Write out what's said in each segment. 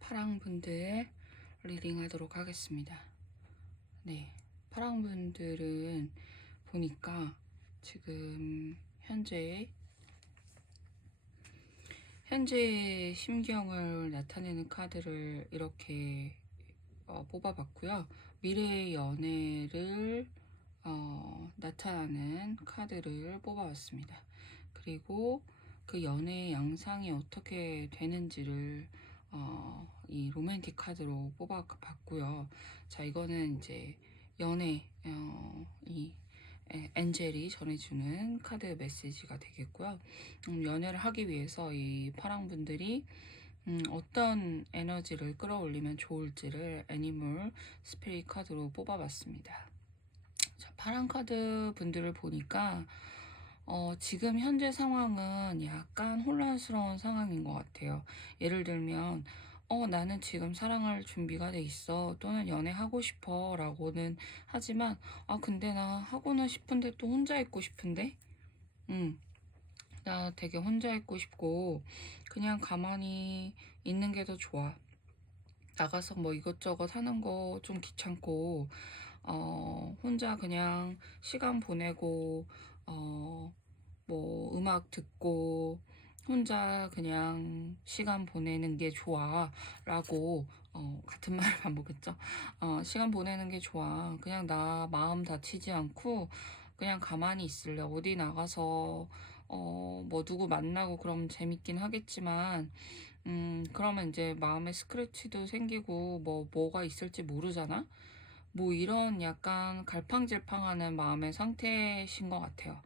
파랑분들 리딩하도록 하겠습니다. 네, 파랑분들은 보니까 지금 현재 심경을 나타내는 카드를 이렇게 뽑아봤고요. 미래의 연애를 나타나는 카드를 뽑아봤습니다. 그리고 그 연애의 양상이 어떻게 되는지를 이 로맨틱 카드로 뽑아봤고요. 자, 이거는 이제 연애 이 엔젤이 전해주는 카드 메시지가 되겠고요. 연애를 하기 위해서 이 파랑분들이 어떤 에너지를 끌어올리면 좋을지를 애니멀 스피릿 카드로 뽑아봤습니다. 자, 파랑 카드 분들을 보니까 지금 현재 상황은 약간 혼란스러운 상황인 것 같아요. 예를 들면 나는 지금 사랑할 준비가 돼 있어, 또는 연애하고 싶어 라고는 하지만 근데 나 하고는 싶은데 또 혼자 있고 싶은데 나 되게 혼자 있고 싶고 그냥 가만히 있는 게 더 좋아. 나가서 뭐 이것저것 하는 거 좀 귀찮고 혼자 그냥 시간 보내고 뭐 음악 듣고 혼자 그냥 시간 보내는 게 좋아 라고 같은 말을 반복했죠. 시간 보내는 게 좋아. 그냥 나 마음 다치지 않고 그냥 가만히 있을래. 어디 나가서 뭐 누구 만나고 그러면 재밌긴 하겠지만 그러면 이제 마음에 스크래치도 생기고 뭐가 있을지 모르잖아. 뭐 이런 약간 갈팡질팡하는 마음의 상태신 것 같아요.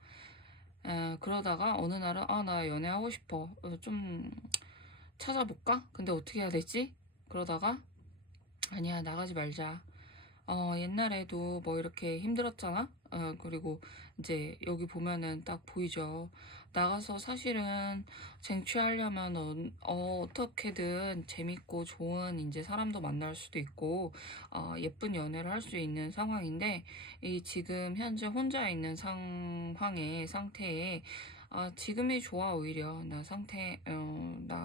그러다가 어느 날은 나 연애하고 싶어. 좀 찾아볼까? 근데 어떻게 해야 되지? 그러다가 아니야, 나가지 말자. 옛날에도 뭐 이렇게 힘들었잖아? 그리고 이제 여기 보면은 딱 보이죠. 나가서 사실은 쟁취하려면 어떻게든 재밌고 좋은 이제 사람도 만날 수도 있고, 예쁜 연애를 할 수 있는 상황인데, 이 지금 현재 혼자 있는 상태에 지금이 좋아. 오히려 나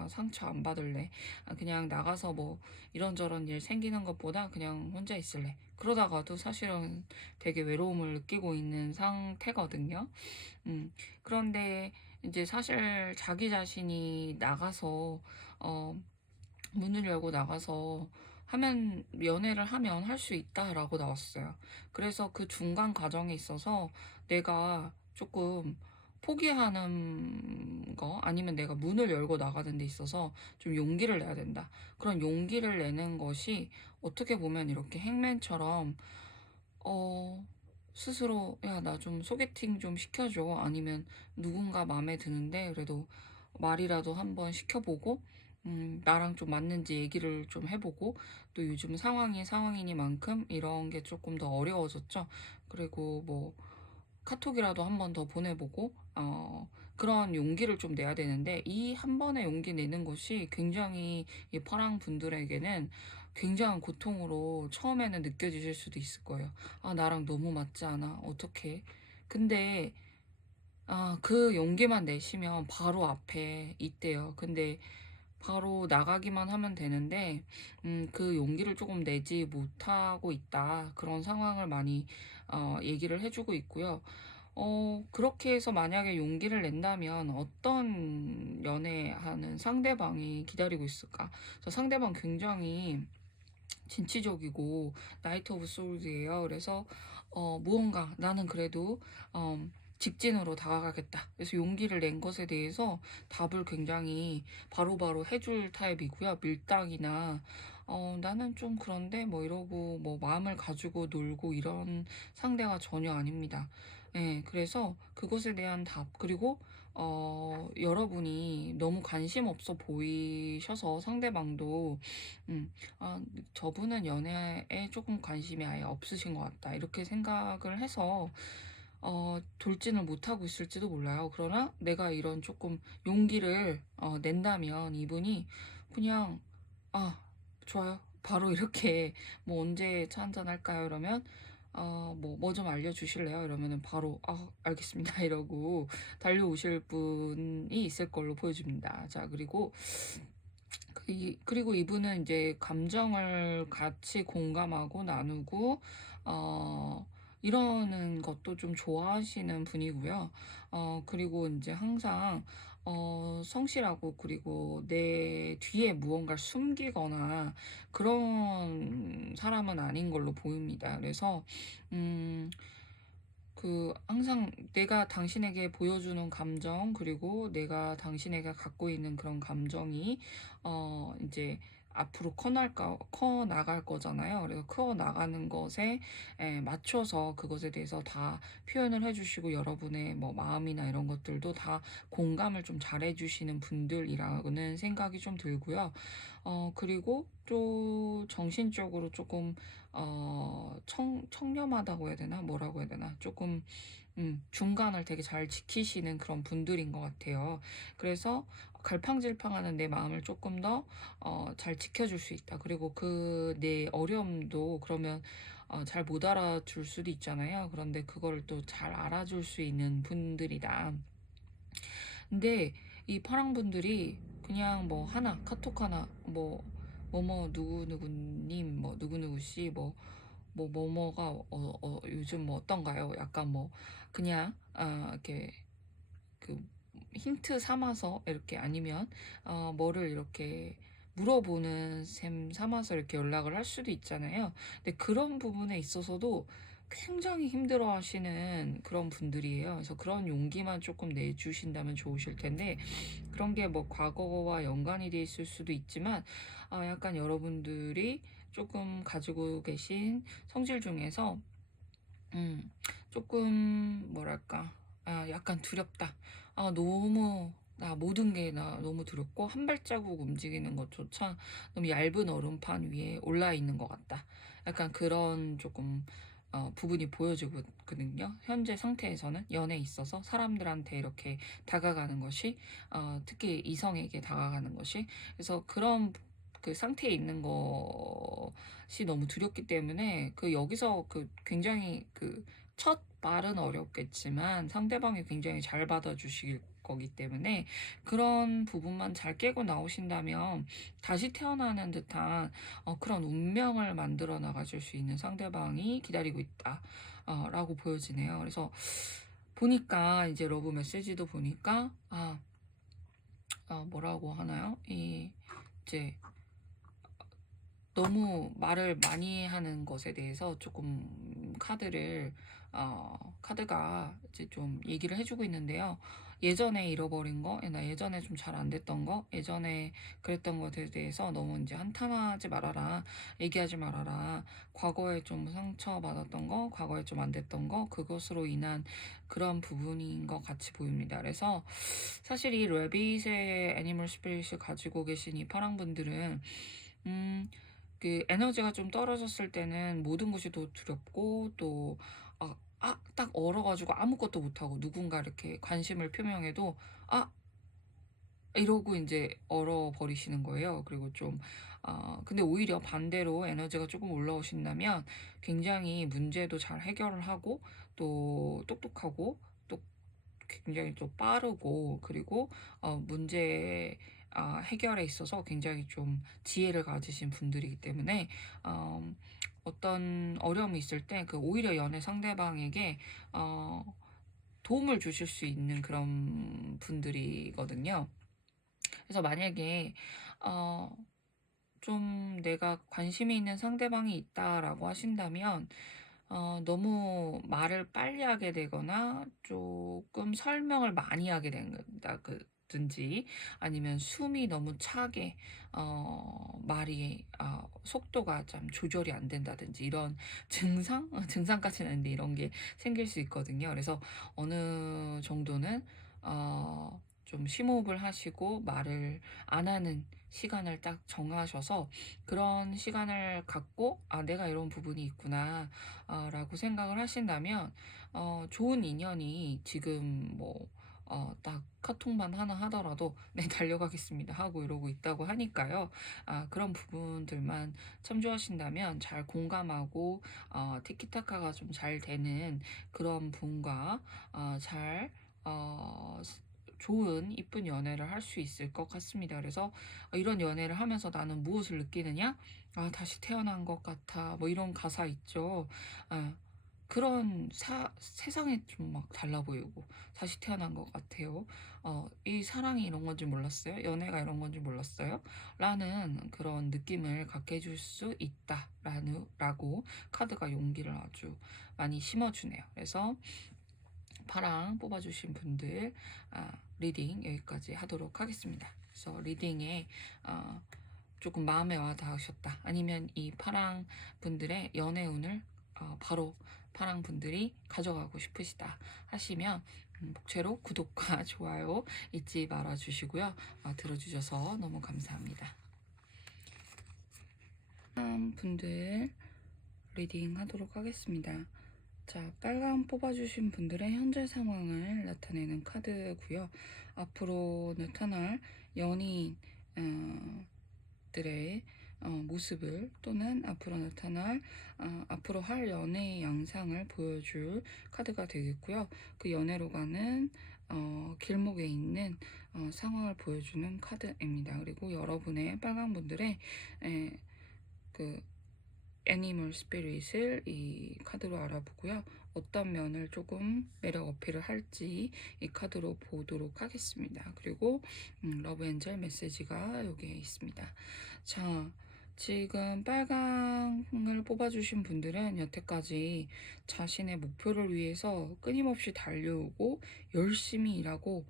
상처 안 받을래. 그냥 나가서 뭐 이런저런 일 생기는 것보다 그냥 혼자 있을래. 그러다가도 사실은 되게 외로움을 느끼고 있는 상태거든요. 그런데 이제 사실 자기 자신이 나가서 어, 문을 열고 나가서 연애를 하면 할 수 있다라고 나왔어요. 그래서 그 중간 과정에 있어서 내가 조금 포기하는 거, 아니면 내가 문을 열고 나가는 데 있어서 좀 용기를 내야 된다. 그런 용기를 내는 것이 어떻게 보면 이렇게 행맨처럼 어, 스스로 야, 나 좀 소개팅 좀 시켜줘. 아니면 누군가 마음에 드는데 그래도 말이라도 한번 시켜보고 나랑 좀 맞는지 얘기를 좀 해보고, 또 요즘 상황이 상황이니만큼 이런 게 조금 더 어려워졌죠. 그리고 뭐 카톡이라도 한 번 더 보내보고 그런 용기를 좀 내야 되는데, 이 한 번의 용기 내는 것이 굉장히 이 파랑 분들에게는 굉장한 고통으로 처음에는 느껴지실 수도 있을 거예요. 나랑 너무 맞지 않아. 어떡해. 근데 그 용기만 내시면 바로 앞에 있대요. 근데 바로 나가기만 하면 되는데 그 용기를 조금 내지 못하고 있다. 그런 상황을 많이 얘기를 해주고 있고요. 그렇게 해서 만약에 용기를 낸다면 어떤 연애하는 상대방이 기다리고 있을까? 저 상대방 굉장히 진취적이고 나이트 오브 소울즈예요. 그래서 무언가 나는 그래도 어, 직진으로 다가가겠다. 그래서 용기를 낸 것에 대해서 답을 굉장히 바로바로 해줄 타입이고요. 밀당이나 나는 좀 그런데 뭐 이러고 뭐 마음을 가지고 놀고 이런 상대가 전혀 아닙니다. 예, 그래서 그것에 대한 답, 그리고 여러분이 너무 관심 없어 보이셔서 상대방도 음, 저분은 연애에 조금 관심이 아예 없으신 것 같다, 이렇게 생각을 해서 돌진을 못하고 있을지도 몰라요. 그러나 내가 이런 조금 용기를 낸다면 이분이 그냥 "아 좋아요." 바로 이렇게 뭐 "언제 차 한잔 할까요?" 이러면 "뭐 좀 알려주실래요?" 이러면은 바로 "아 알겠습니다." 이러고 달려오실 분이 있을 걸로 보여집니다. 자, 그리고 이분은 이제 감정을 같이 공감하고 나누고 어 이러는 것도 좀 좋아하시는 분이고요. 그리고 이제 항상 성실하고, 그리고 내 뒤에 무언가를 숨기거나 그런 사람은 아닌 걸로 보입니다. 그래서 음 항상 내가 당신에게 보여주는 감정, 그리고 내가 당신에게 갖고 있는 그런 감정이 인제 앞으로 커 나갈 거잖아요. 그래서 커 나가는 것에 맞춰서 그것에 대해서 다 표현을 해 주시고, 여러분의 뭐 마음이나 이런 것들도 다 공감을 좀 잘해 주시는 분들이라는 생각이 좀 들고요. 그리고 또 정신적으로 쪼끔 청렴하다고 해야 되나? 뭐라고 해야 되나? 조금 중간을 되게 잘 지키시는 그런 분들인 것 같아요. 그래서 갈팡질팡하는 내 마음을 조금 더 잘 지켜줄 수 있다. 그리고 그 내 어려움도 그러면 잘 못 알아줄 수도 있잖아요. 그런데 그거를 또 잘 알아줄 수 있는 분들이다. 근데 이 파랑분들이 그냥 뭐 하나, 카톡 하나, 뭐 뭐뭐 누구누구님, 뭐 누구누구씨, 뭐뭐가 요즘 뭐 어떤가요? 약간 뭐 그냥 이렇게 그 힌트 삼아서 이렇게, 아니면 뭐를 이렇게 물어보는 셈 삼아서 이렇게 연락을 할 수도 있잖아요. 근데 그런 부분에 있어서도 굉장히 힘들어하시는 그런 분들이에요. 그래서 그런 용기만 조금 내주신다면 좋으실 텐데, 그런 게 뭐 과거와 연관이 돼 있을 수도 있지만 약간 여러분들이 조금 가지고 계신 성질 중에서 음 조금 뭐랄까, 약간 두렵다. 너무 나 모든 게 나 너무 두렵고 한 발자국 움직이는 것조차 너무 얇은 얼음판 위에 올라 있는 것 같다. 약간 그런 조금 부분이 보여지거든요. 현재 상태에서는 연애에 있어서 사람들한테 이렇게 다가가는 것이, 특히 이성에게 다가가는 것이, 그래서 그런 그 상태에 있는 것이 너무 두렵기 때문에, 여기서 굉장히 첫 말은 어렵겠지만 상대방이 굉장히 잘 받아주실 거기 때문에, 그런 부분만 잘 깨고 나오신다면 다시 태어나는 듯한 그런 운명을 만들어 나가실 수 있는 상대방이 기다리고 있다. 라고 보여지네요. 그래서 보니까 이제 러브 메시지도 보니까 뭐라고 하나요? 이제 너무 말을 많이 하는 것에 대해서 조금 카드가 이제 좀 얘기를 해 주고 있는데요. 예전에 잃어버린 거, 나 예전에 좀 잘 안 됐던 거, 예전에 그랬던 것에 대해서 너무 인제 한탄하지 말아라. 얘기하지 말아라. 과거에 좀 상처받았던 거, 과거에 좀 안 됐던 거, 그것으로 인한 그런 부분인 것 같이 보입니다. 그래서 사실 이 레빗의 애니멀 스피릿을 가지고 계신 이 파랑분들은 음 에너지가 좀 떨어졌을 때는 모든 것이 더 두렵고, 또 딱 얼어 가지고 아무것도 못하고, 누군가 이렇게 관심을 표명해도 '아.' 이러고 인제 얼어버리시는 거예요. 그리고 좀 근데 오히려 반대로 에너지가 쪼금 올라오신다면 굉장히 문제도 잘 해결을 하고, 또 똑똑하고, 또 굉장히 또 빠르고, 그리고 문제 해결에 있어서 굉장히 좀 지혜를 가지신 분들이기 때문에 어 어떤 어려움이 있을 때 오히려 연애 상대방에게 어 도움을 주실 수 있는 그런 분들이거든요. 그래서 만약에 어 좀 내가 관심이 있는 상대방이 있다라고 하신다면, 너무 말을 빨리 하게 되거나 조금 설명을 많이 하게 된다 든지, 아니면 숨이 너무 차게 말이 속도가 좀 조절이 안 된다든지, 이런 증상? 증상까지는 아닌데 이런 게 생길 수 있거든요. 그래서 어느 정도는 좀 심호흡을 하시고 말을 안 하는 시간을 딱 정하셔서 그런 시간을 갖고 '아 내가 이런 부분이 있구나.' 라고 생각을 하신다면 좋은 인연이 지금 뭐 딱 카톡만 하나 하더라도 "네 달려가겠습니다." 하고 이러고 있다고 하니까요. 그런 부분들만 참조하신다면 잘 공감하고 티키타카가 좀 잘 되는 그런 분과 잘 좋은 이쁜 연애를 할 수 있을 것 같습니다. 그래서 이런 연애를 하면서 나는 무엇을 느끼느냐? '아 다시 태어난 것 같아.' 뭐 이런 가사 있죠. 아 그런 세상이 좀 막 달라 보이고 '다시 태어난 것 같아요. 이 사랑이 이런 건지 몰랐어요. 연애가 이런 건지 몰랐어요.' 라는 그런 느낌을 갖게 해줄 수 있다라는 라고 카드가 용기를 아주 많이 심어 주네요. 그래서 파랑 뽑아 주신 분들 리딩 여기까지 하도록 하겠습니다. 그래서 리딩에 어 조금 마음에 와 닿으셨다. 아니면 이 파랑 분들의 연애운을 바로 파랑 분들이 가져가고 싶으시다 하시면 목채로 구독과 좋아요 잊지 말아 주시고요. 들어주셔서 너무 감사합니다. 파랑 분들 리딩 하도록 하겠습니다. 자, 빨간 뽑아주신 분들의 현재 상황을 나타내는 카드고요. 앞으로 나타날 연인들의 모습을 또는 앞으로 나타날 앞으로 할 연애의 양상을 보여줄 카드가 되겠고요. 그 연애로 가는 길목에 있는 상황을 보여주는 카드입니다. 그리고 여러분의 빨간 분들의 그 애니멀 스피릿을 이 카드로 알아보고요. 어떤 면을 조금 매력 어필을 할지 이 카드로 보도록 하겠습니다. 그리고 러브 엔젤 메시지가 여기에 있습니다. 자, 지금 빨강을 뽑아주신 분들은 여태까지 자신의 목표를 위해서 끊임없이 달려오고 열심히 일하고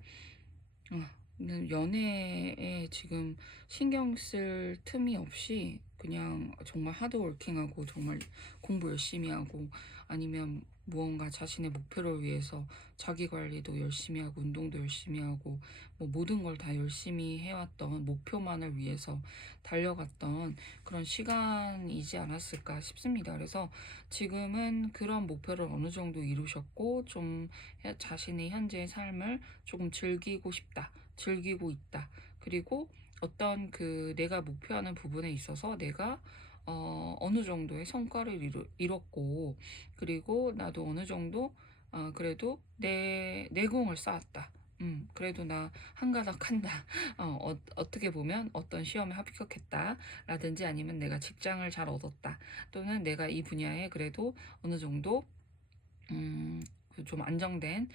연애에 지금 신경 쓸 틈이 없이 그냥 정말 하드워킹하고 정말 공부 열심히 하고 아니면 무언가 자신의 목표를 위해서 자기 관리도 열심히 하고 운동도 열심히 하고 뭐 모든 걸 다 열심히 해왔던 목표만을 위해서 달려갔던 그런 시간이지 않았을까 싶습니다. 그래서 지금은 그런 목표를 어느 정도 이루셨고 좀 자신의 현재의 삶을 조금 즐기고 싶다. 즐기고 있다. 그리고 어떤 그 내가 목표하는 부분에 있어서 내가 어느 정도의 성과를 이뤘고 그리고 나도 어느 정도 그래도 내 내공을 쌓았다. 그래도 나 한 가닥 한다. 어떻게 보면 어떤 시험에 합격했다. 라든지 아니면 내가 직장을 잘 얻었다. 또는 내가 이 분야에 그래도 어느 정도 음, 좀 안정된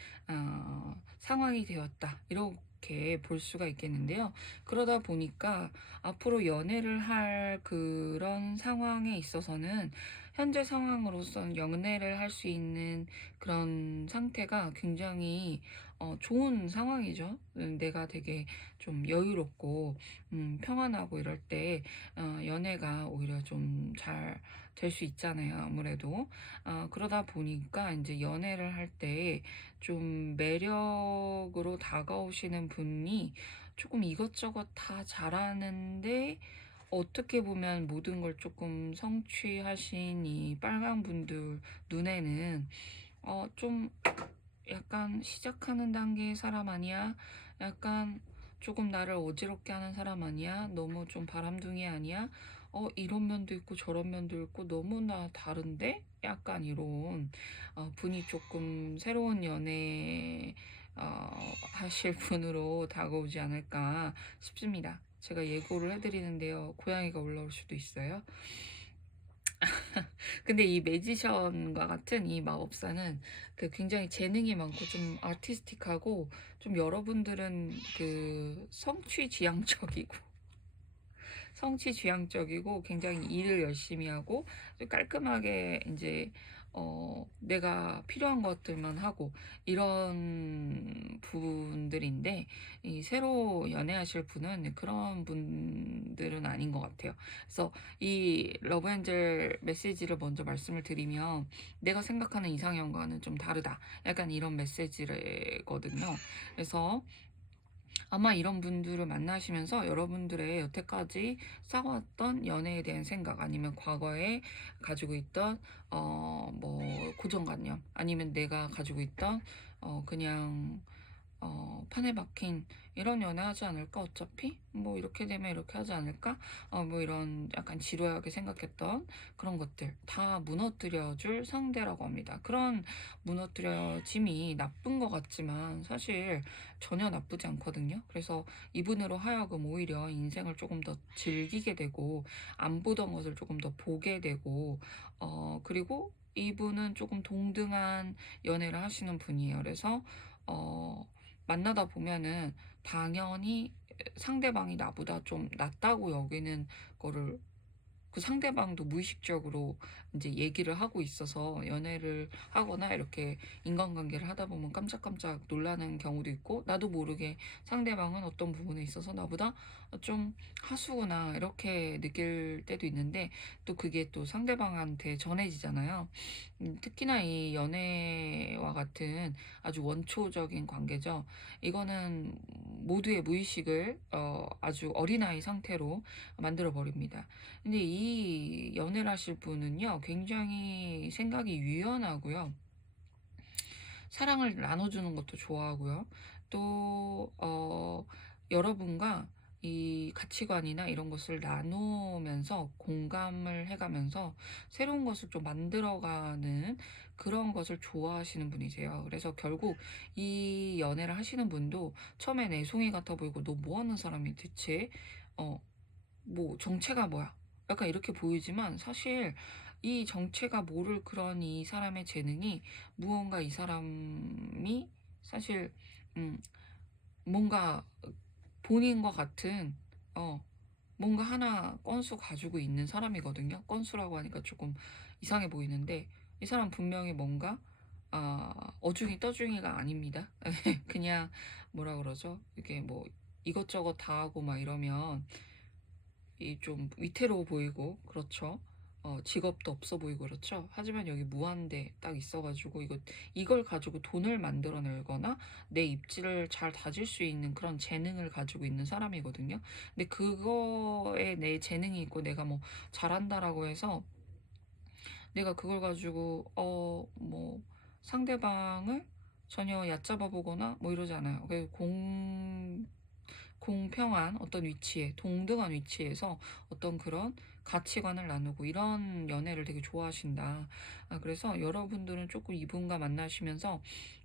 상황이 되었다. 이렇게 볼 수가 있겠는데요. 그러다 보니까 앞으로 연애를 할 그런 상황에 있어서는 현재 상황으로선 연애를 할 수 있는 그런 상태가 굉장히 좋은 상황이죠. 내가 되게 좀 여유롭고 평안하고 이럴 때 연애가 오히려 좀 잘 될 수 있잖아요. 아무래도 그러다 보니까 이제 연애를 할 때 좀 매력으로 다가오시는 분이 조금 이것저것 다 잘하는데 어떻게 보면 모든 걸 조금 성취하신 이 빨간 분들 눈에는 좀 약간 '시작하는 단계의 사람 아니야? 약간 조금 나를 어지럽게 하는 사람 아니야? 너무 좀 바람둥이 아니야? 이런 면도 있고 저런 면도 있고 너무나 다른데?' 약간 이런 분이 조금 새로운 연애 하실 분으로 다가오지 않을까 싶습니다. 제가 예고를 해 드리는데요. 고양이가 올라올 수도 있어요. 근데 이 매지션과 같은 이 마법사는 그 굉장히 재능이 많고 좀 아티스틱하고 좀 여러분들은 그 성취지향적이고 굉장히 일을 열심히 하고 좀 깔끔하게 이제 내가 필요한 것들만 하고 이런 분들인데 이 새로 연애하실 분은 그런 분들은 아닌 것 같아요. 그래서 이 러브 엔젤 메시지를 먼저 말씀을 드리면 "내가 생각하는 이상형과는 좀 다르다." 약간 이런 메시지거든요. 그래서 아마 이런 분들을 만나시면서 여러분들의 여태까지 쌓아왔던 연애에 대한 생각, 아니면 과거에 가지고 있던 뭐 고정관념, 아니면 내가 가지고 있던 그냥 판에 박힌 이런 연애 하지 않을까, 어차피 뭐 이렇게 되면 이렇게 하지 않을까, 뭐 이런 약간 지루하게 생각했던 그런 것들 다 무너뜨려 줄 상대라고 합니다. 그런 무너뜨려짐이 나쁜 것 같지만 사실 전혀 나쁘지 않거든요. 그래서 이분으로 하여금 오히려 인생을 조금 더 즐기게 되고, 안 보던 것을 조금 더 보게 되고, 그리고 이분은 조금 동등한 연애를 하시는 분이에요. 그래서 어 만나다 보면은 당연히 상대방이 나보다 좀 낫다고 여기는 거를, 그 상대방도 무의식적으로 이제 얘기를 하고 있어서, 연애를 하거나 이렇게 인간관계를 하다 보면 깜짝깜짝 놀라는 경우도 있고, 나도 모르게 상대방은 어떤 부분에 있어서 나보다 좀 하수구나 이렇게 느낄 때도 있는데, 또 그게 또 상대방한테 전해지잖아요. 특히나 이 연애와 같은 아주 원초적인 관계죠. 이거는 모두의 무의식을 아주 어린아이 상태로 만들어 버립니다. 근데 이 연애를 하실 분은요, 굉장히 생각이 유연하고요. 사랑을 나눠주는 것도 좋아하고요. 또, 여러분과 이 가치관이나 이런 것을 나누면서 공감을 해가면서 새로운 것을 좀 만들어가는 그런 것을 좋아하시는 분이세요. 그래서 결국 이 연애를 하시는 분도 처음엔 애송이 같아 보이고, 너 뭐 하는 사람이 대체? 어, 뭐 정체가 뭐야? 약간 이렇게 보이지만, 사실 이 정체가 모를 그런 이 사람의 재능이, 무언가 이 사람이 사실 음 뭔가 본인과 같은 어 뭔가 하나 건수 가지고 있는 사람이거든요. 건수라고 하니까 조금 이상해 보이는데, 이 사람 분명히 뭔가 어중이 떠중이가 아닙니다. 그냥 뭐라 그러죠? 이게 뭐 이것저것 다 하고 막 이러면 이 좀 위태로워 보이고 그렇죠. 직업도 없어 보이고 그렇죠. 하지만 여기 무한대 딱 있어 가지고, 이걸 가지고 돈을 만들어내거나 내 입지를 잘 다질 수 있는 그런 재능을 가지고 있는 사람이거든요. 근데 그거에 내 재능이 있고 내가 뭐 잘한다라고 해서 내가 그걸 가지고 뭐 상대방을 전혀 얕잡아 보거나 뭐 이러지 않아요. 그 공평한 어떤 위치에, 동등한 위치에서 어떤 그런 가치관을 나누고 이런 연애를 되게 좋아하신다. 그래서 여러분들은 조금 이분과 만나시면서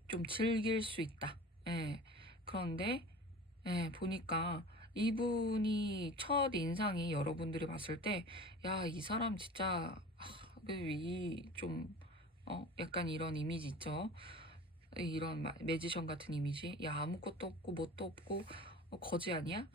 좀 즐길 수 있다. 예. 그런데 예, 보니까 이분이 첫 인상이 여러분들이 봤을 때, 야, 이 사람 진짜 이좀 약간 이런 이미지 있죠. 이런 매지션 같은 이미지. 야, 아무것도 없고 뭣도 없고 거지 아니야?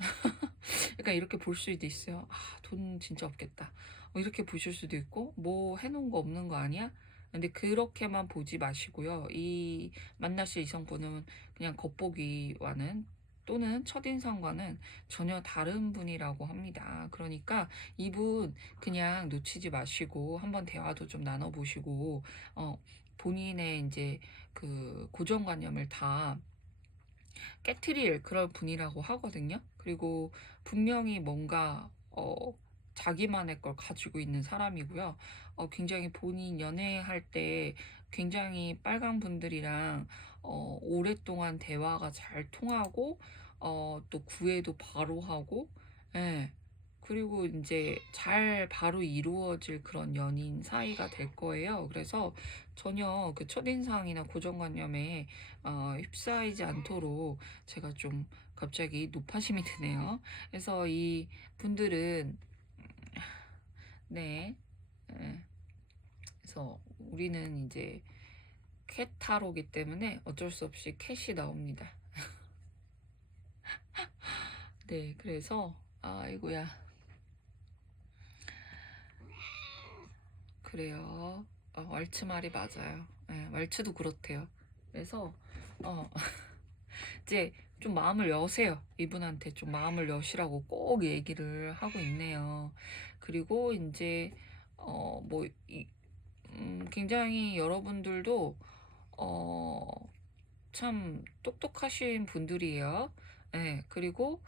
약간 이렇게 볼 수도 있어요. 돈 진짜 없겠다. 이렇게 보실 수도 있고, 뭐 해놓은 거 없는 거 아니야? 근데 그렇게만 보지 마시고요. 이 만나실 이성분은 그냥 겉보기와는, 또는 첫인상과는 전혀 다른 분이라고 합니다. 그러니까 이분 그냥 놓치지 마시고 한번 대화도 좀 나눠보시고, 본인의 이제 그 고정관념을 다 깨트릴 그런 분이라고 하거든요. 그리고 분명히 뭔가 자기만의 걸 가지고 있는 사람이고요. 굉장히 본인 연애할 때 굉장히 빨간 분들이랑 오랫동안 대화가 잘 통하고, 또 구애도 바로 하고, 예. 그리고 이제 잘 바로 이루어질 그런 연인 사이가 될 거예요. 그래서 전혀 그 첫인상이나 고정관념에 휩싸이지 않도록 제가 좀 갑자기 높아심이 드네요. 그래서 이 분들은 네. 예. 그래서 우리는 이제 캣타로기 때문에 어쩔 수 없이 캣이 나옵니다. 네. 그래서 아이고야. 그래요. 왈츠 말이 맞아요. 예, 왈츠도 그렇대요. 그래서 어 이제 좀 마음을 여세요. 이분한테 좀 마음을 여시라고 꼭 얘기를 하고 있네요. 그리고 인제 뭐 굉장히 여러분들도 어 참 똑똑하신 분들이에요. 예, 그리고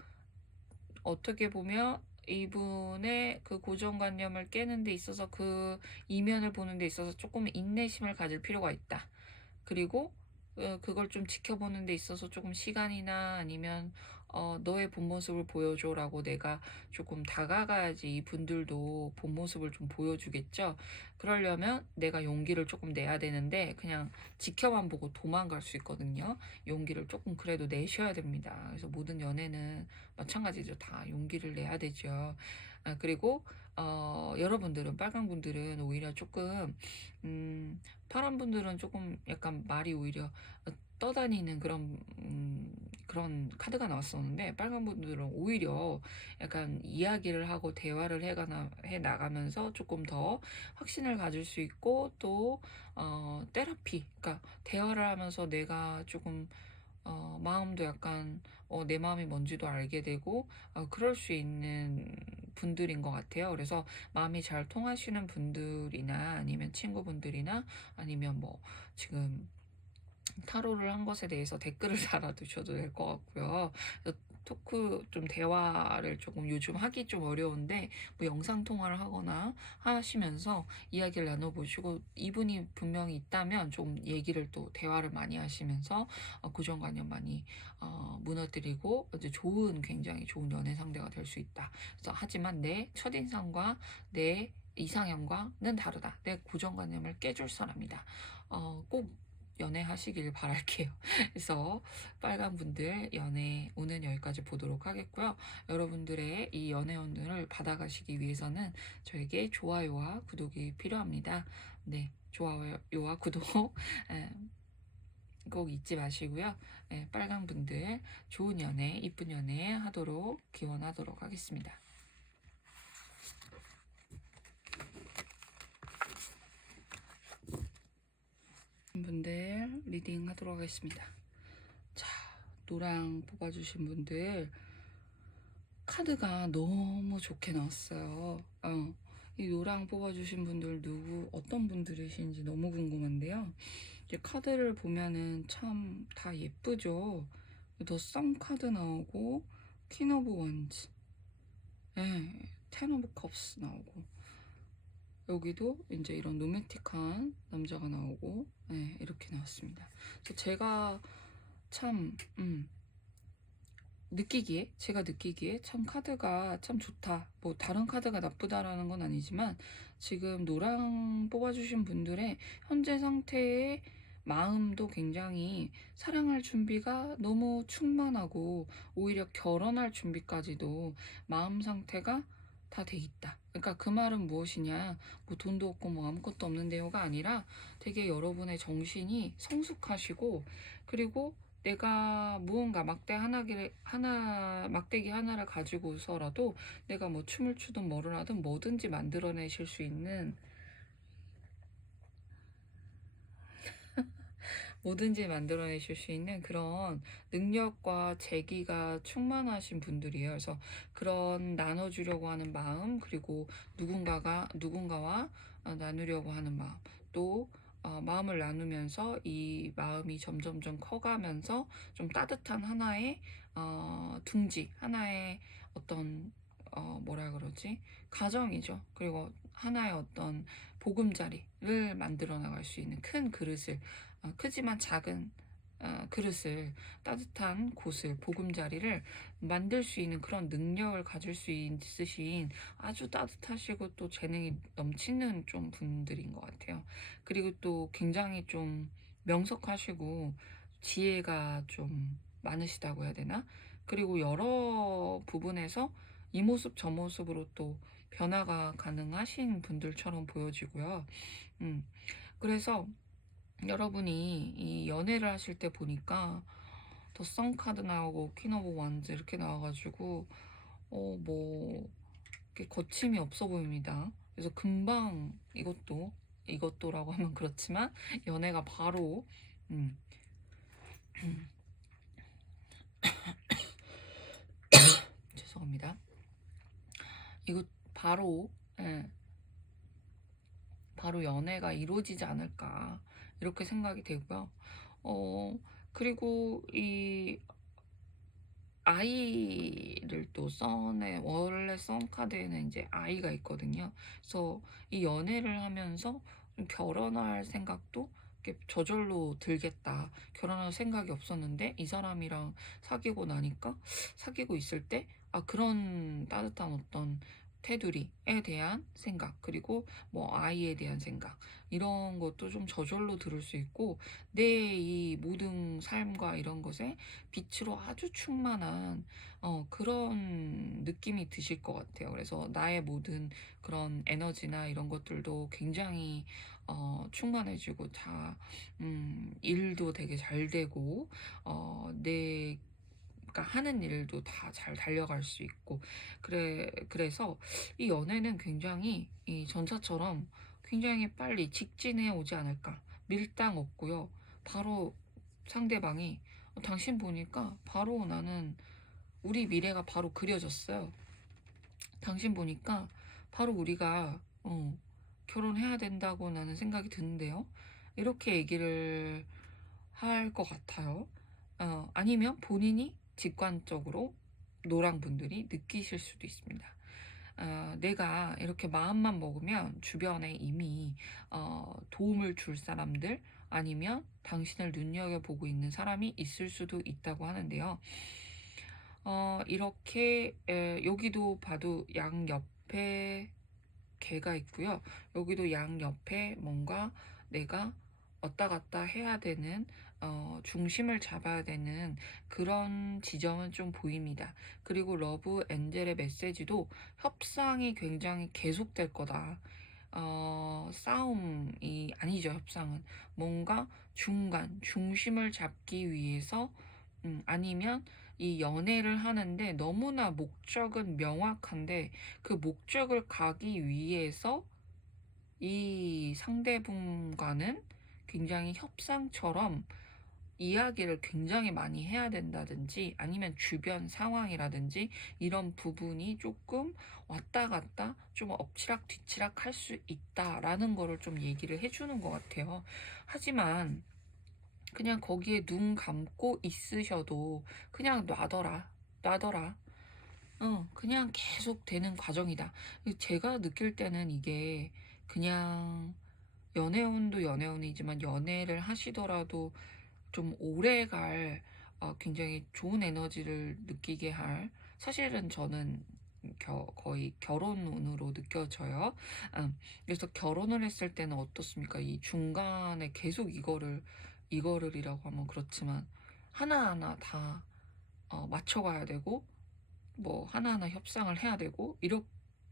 어떻게 보면 이분의 그 고정관념을 깨는 데 있어서 그 이면을 보는 데 있어서 조금 인내심을 가질 필요가 있다. 그리고 그걸 좀 지켜보는 데 있어서 조금 시간이나 아니면 "너의 본 모습을 보여줘."라고 내가 조금 다가가야지 이분들도 본 모습을 좀 보여주겠죠. 그러려면 내가 용기를 조금 내야 되는데 그냥 지켜만 보고 도망갈 수 있거든요. 용기를 조금 그래도 내셔야 됩니다. 그래서 모든 연애는 마찬가지죠. 다 용기를 내야 되죠. 그리고 여러분들은 빨강 분들은 오히려 조금 파란 분들은 조금 약간 말이 오히려 떠다니는 그런 카드가 나왔었는데, 빨간 분들은 오히려 약간 이야기를 하고 대화를 해 나가면서 조금 더 확신을 가질 수 있고, 또 테라피, 그러니까 대화를 하면서 내가 조금 마음도 약간 내 마음이 뭔지도 알게 되고 그럴 수 있는 분들인 것 같아요. 그래서 마음이 잘 통하시는 분들이나 아니면 친구분들이나 아니면 뭐 지금 타로를 한 것에 대해서 댓글을 달아두셔도 될 것 같고요. 토크 좀 대화를 조금 요즘 하기 좀 어려운데 뭐 영상 통화를 하거나 하시면서 이야기를 나눠보시고, 이분이 분명히 있다면 좀 얘기를 또 대화를 많이 하시면서 고정관념 많이 무너뜨리고 이제 굉장히 좋은 연애 상대가 될 수 있다. 그래서 하지만 내 첫인상과 내 이상형과는 다르다. 내 고정관념을 깨줄 사람이다. 꼭 연애하시길 바랄게요. 그래서 빨간 분들 연애 오늘 여기까지 보도록 하겠고요. 여러분들의 이 연애 운을 받아가시기 위해서는 저에게 좋아요와 구독이 필요합니다. 네, 좋아요와 구독 꼭 잊지 마시고요. 네, 빨간 분들 좋은 연애, 이쁜 연애 하도록 기원하도록 하겠습니다. 분들 리딩 하도록 하겠습니다. 자, 노랑 뽑아주신 분들 카드가 너무 좋게 나왔어요. 이 노랑 뽑아주신 분들 어떤 분들이신지 너무 궁금한데요. 이제 카드를 보면은 참 다 예쁘죠. 더 썬 카드 나오고, 퀸 오브 원즈, 텐 오브 컵스 나오고, 여기도 이제 이런 로맨틱한 남자가 나오고, 이렇게 나왔습니다. 그래서 제가 참, 제가 느끼기에 참 카드가 참 좋다. 뭐 다른 카드가 나쁘다라는 건 아니지만, 지금 노랑 뽑아주신 분들의 현재 상태의 마음도 굉장히 사랑할 준비가 너무 충만하고, 오히려 결혼할 준비까지도 마음 상태가 다 돼 있다. 그러니까 그 말은 무엇이냐, 뭐 돈도 없고 뭐 아무것도 없는데요가 아니라 되게 여러분의 정신이 성숙하시고, 그리고 내가 무언가 막대기 하나를 가지고서라도 내가 뭐 춤을 추든 뭐를 하든 뭐든지 만들어내실 수 있는, 그런 능력과 재기가 충만하신 분들이에요. 그래서 그런 나눠주려고 하는 마음, 그리고 누군가와 나누려고 하는 마음, 또 마음을 나누면서 이 마음이 점점점 커가면서 좀 따뜻한 하나의 둥지, 하나의 어떤 뭐라 그러지? 가정이죠. 그리고 하나의 어떤 보금자리를 만들어 나갈 수 있는 큰 그릇을, 크지만 작은 그릇을, 따뜻한 곳을, 보금자리를 만들 수 있는 그런 능력을 가질 수 있으신 아주 따뜻하시고 또 재능이 넘치는 좀 분들인 것 같아요. 그리고 또 굉장히 좀 명석하시고 지혜가 좀 많으시다고 해야 되나? 그리고 여러 부분에서 이 모습 저 모습으로 또 변화가 가능하신 분들처럼 보여지고요. 음, 그래서 여러분이 이 연애를 하실 때 보니까 더 썬카드 나오고 퀸 오브 원즈 이렇게 나와가지고 뭐 이렇게 거침이 없어 보입니다. 그래서 금방 이것도라고 하면 그렇지만 연애가 바로 음, 죄송합니다. 이거 바로 예, 바로 연애가 이루어지지 않을까 이렇게 생각이 되고요. 그리고 이 아이를 또 써내 원래 썬 카드에는 이제 아이가 있거든요. 그래서 이 연애를 하면서 좀 '결혼할 생각도 이렇게 저절로 들겠다.' 결혼할 생각이 없었는데 이 사람이랑 사귀고 나니까 사귀고 있을 때 그런 따뜻한 어떤 테두리에 대한 생각, 그리고 뭐 아이에 대한 생각, 이런 것도 좀 저절로 들을 수 있고, 내 이 모든 삶과 이런 것에 빛으로 아주 충만한 그런 느낌이 드실 것 같아요. 그래서 나의 모든 그런 에너지나 이런 것들도 굉장히 충만해지고, 다 일도 되게 잘 되고, 내가 하는 일도 다 잘 달려갈 수 있고, 그래서 이 연애는 굉장히 이 전사처럼 굉장히 빨리 직진해 오지 않을까. 밀당 없고요. 바로 상대방이 당신 보니까 바로 나는 우리 미래가 바로 그려졌어요. 당신 보니까 바로 우리가 결혼해야 된다고 나는 생각이 드는데요. 이렇게 얘기를 할 것 같아요. 아니면 본인이 직관적으로 노랑 분들이 느끼실 수도 있습니다. 내가 이렇게 마음만 먹으면 주변에 이미 도움을 줄 사람들, 아니면 당신을 눈여겨보고 있는 사람이 있을 수도 있다고 하는데요. 이렇게 여기도 봐도 양옆에 개가 있고요. 여기도 양옆에 뭔가 내가 왔다 갔다 해야 되는, 중심을 잡아야 되는 그런 지점은 좀 보입니다. 그리고 러브 엔젤의 메시지도 협상이 굉장히 계속될 거다. 싸움이 아니죠, 협상은. 뭔가 중심을 잡기 위해서, 아니면 이 연애를 하는데 너무나 목적은 명확한데 그 목적을 가기 위해서 이 상대분과는 굉장히 협상처럼 이야기를 굉장히 많이 해야 된다든지, 아니면 주변 상황이라든지 이런 부분이 조금 왔다 갔다 좀 엎치락 뒤치락 할 수 있다라는 거를 좀 얘기를 해주는 것 같아요. 하지만 그냥 거기에 눈 감고 있으셔도 그냥 놔둬라. 그냥 계속 되는 과정이다. 제가 느낄 때는 이게 그냥 연애운도 연애운이지만, 연애를 하시더라도 좀 오래갈 굉장히 좋은 에너지를 느끼게 할, 사실은 저는 거의 결혼운으로 느껴져요. 그래서 결혼을 했을 때는 어떻습니까? 이 중간에 계속 이거를이라고 하면 그렇지만 하나하나 다 맞춰가야 되고, 뭐 하나하나 협상을 해야 되고,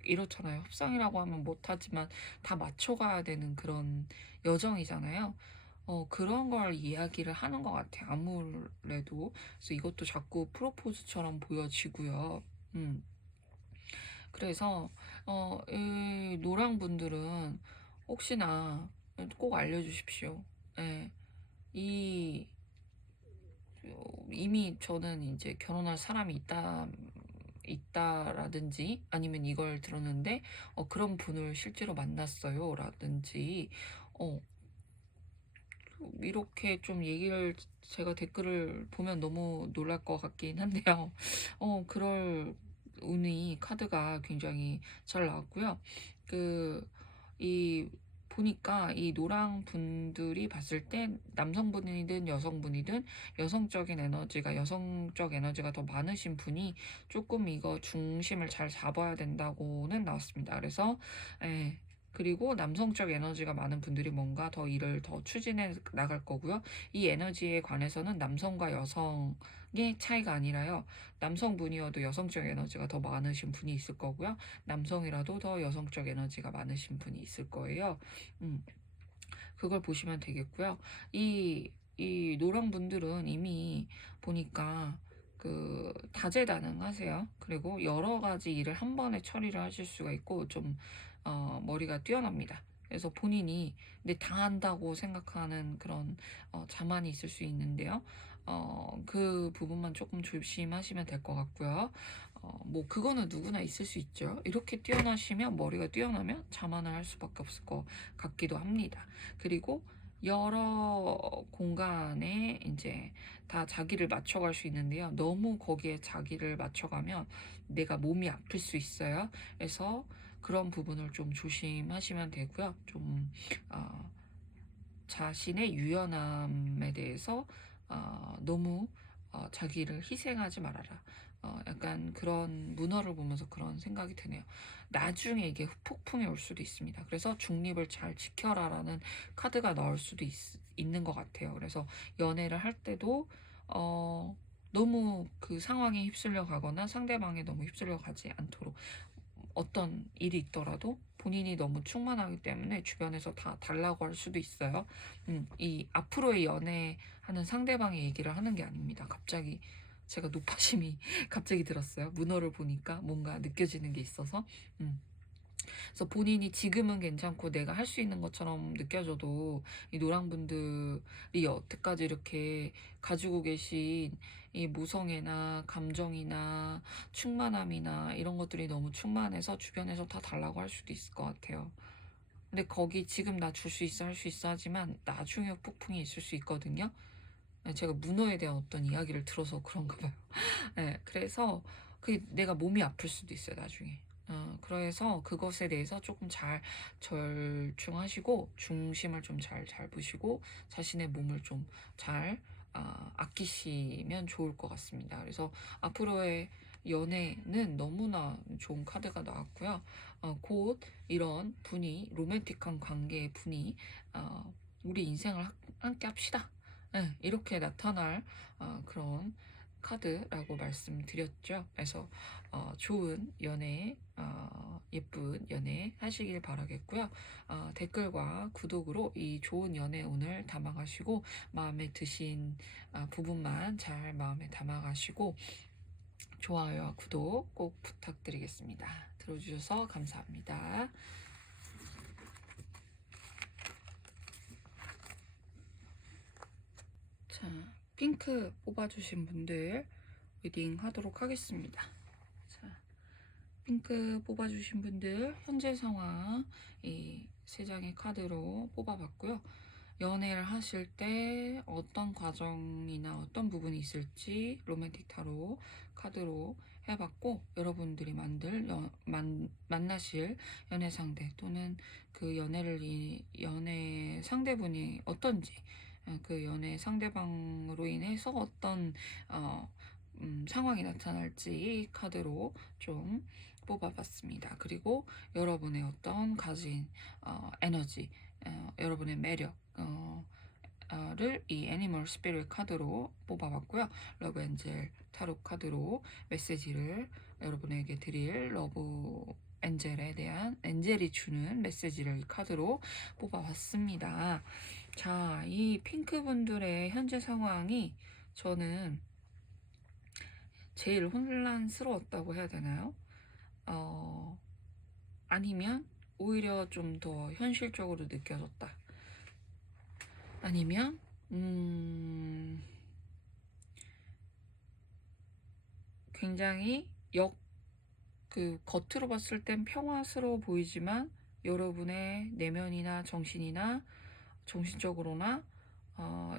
이렇잖아요. 협상이라고 하면 못하지만 다 맞춰가야 되는 그런 여정이잖아요. 그런 걸 이야기를 하는 것 같아요, 아무래도. 그래서 이것도 자꾸 프로포즈처럼 보여지고요. 음. 그래서 이 노랑 분들은 혹시나 꼭 알려주십시오. 예. 이 이미 저는 이제 결혼할 사람이 있다라든지, 아니면 이걸 들었는데 그런 분을 실제로 만났어요 라든지, 어 이렇게 좀 얘기를, 제가 댓글을 보면 너무 놀랄 것 같긴 한데요. 그럴 운이, 카드가 굉장히 잘 나왔고요. 이 보니까 이 노랑 분들이 봤을 때 남성분이든 여성분이든 여성적 에너지가 더 많으신 분이 조금 이거 중심을 잘 잡아야 된다고는 나왔습니다. 그래서 예, 그리고 남성적 에너지가 많은 분들이 뭔가 더 일을 더 추진해 나갈 거고요. 이 에너지에 관해서는 남성과 여성의 차이가 아니라요. 남성분이어도 여성적 에너지가 더 많으신 분이 있을 거고요. 남성이라도 더 여성적 에너지가 많으신 분이 있을 거예요. 음, 그걸 보시면 되겠고요. 이 노랑 분들은 이미 보니까 다재다능하세요. 그리고 여러 가지 일을 한 번에 처리를 하실 수가 있고, 좀 머리가 뛰어납니다. 그래서 본인이 근데 다 한다고 생각하는 그런 자만이 있을 수 있는데요. 그 부분만 조금 조심하시면 될 것 같고요. 뭐 그거는 누구나 있을 수 있죠. 이렇게 뛰어나시면, 머리가 뛰어나면 자만을 할 수밖에 없을 것 같기도 합니다. 그리고 여러 공간에 이제 다 자기를 맞춰갈 수 있는데요. 너무 거기에 자기를 맞춰가면 내가 몸이 아플 수 있어요. 그래서 그런 부분을 좀 조심하시면 되고요. 좀 어, 자신의 유연함에 대해서 너무 자기를 희생하지 말아라. 약간 그런 문어를 보면서 그런 생각이 드네요. 나중에 이게 폭풍이 올 수도 있습니다. 그래서 중립을 잘 지켜라라는 카드가 나올 수도 있는 것 같아요. 그래서 연애를 할 때도 어, 너무 그 상황에 휩쓸려 가거나 상대방에 너무 휩쓸려 가지 않도록 어떤 일이 있더라도 본인이 너무 충만하기 때문에 주변에서 다 달라고 할 수도 있어요. 이 앞으로의 연애하는 상대방의 얘기를 하는 게 아닙니다. 갑자기 제가 노파심이 갑자기 들었어요. 문어를 보니까 뭔가 느껴지는 게 있어서. 음. 그래서 본인이 지금은 괜찮고 내가 할 수 있는 것처럼 느껴져도 이 노랑분들이 여태까지 이렇게 가지고 계신 이 모성애나 감정이나 충만함이나 이런 것들이 너무 충만해서 주변에서 다 달라고 할 수도 있을 것 같아요. 근데 거기 지금 나 줄 수 있어 할 수 있어 하지만 나중에 폭풍이 있을 수 있거든요. 네, 제가 문어에 대한 어떤 이야기를 들어서 그런가 봐요. 네, 그래서 그 내가 몸이 아플 수도 있어요, 나중에. 그래서 그것에 대해서 조금 잘 절충하시고 중심을 좀 잘 잡으시고 자신의 몸을 좀 잘 아끼시면 좋을 것 같습니다. 그래서 앞으로의 연애는 너무나 좋은 카드가 나왔고요. 곧 이런 분이 로맨틱한 관계의 분이 우리 인생을 함께 합시다. 네, 이렇게 나타날 그런 카드라고 말씀드렸죠. 그래서 좋은 연애, 예쁜 연애 하시길 바라겠고요. 댓글과 구독으로 이 좋은 연애 오늘 담아가시고 마음에 드신 부분만 잘 마음에 담아가시고 좋아요와 구독 꼭 부탁드리겠습니다. 들어주셔서 감사합니다. 자, 핑크 뽑아주신 분들 리딩 하도록 하겠습니다. 자, 핑크 뽑아주신 분들 현재 상황 이 세 장의 카드로 뽑아봤고요. 연애를 하실 때 어떤 과정이나 어떤 부분이 있을지 로맨틱 타로 카드로 해봤고 여러분들이 만나실 연애 상대 또는 그 연애 상대분이 어떤지 그 연애 상대방으로 인해서 어떤 어, 상황이 나타날지 카드로 좀 뽑아봤습니다. 그리고 여러분의 어떤 가진 에너지, 여러분의 매력, 를 이 애니멀 스피릿 카드로 뽑아봤고요. 러브 엔젤 타로 카드로 메시지를 여러분에게 드릴 러브 엔젤에 대한 엔젤이 주는 메시지를 이 카드로 뽑아봤습니다. 자, 이 핑크 분들의 현재 상황이 저는 제일 혼란스러웠다고 해야 되나요? 아니면 오히려 좀 더 현실적으로 느껴졌다. 아니면 굉장히 그 겉으로 봤을 땐 평화스러워 보이지만 여러분의 내면이나 정신이나 정신적으로나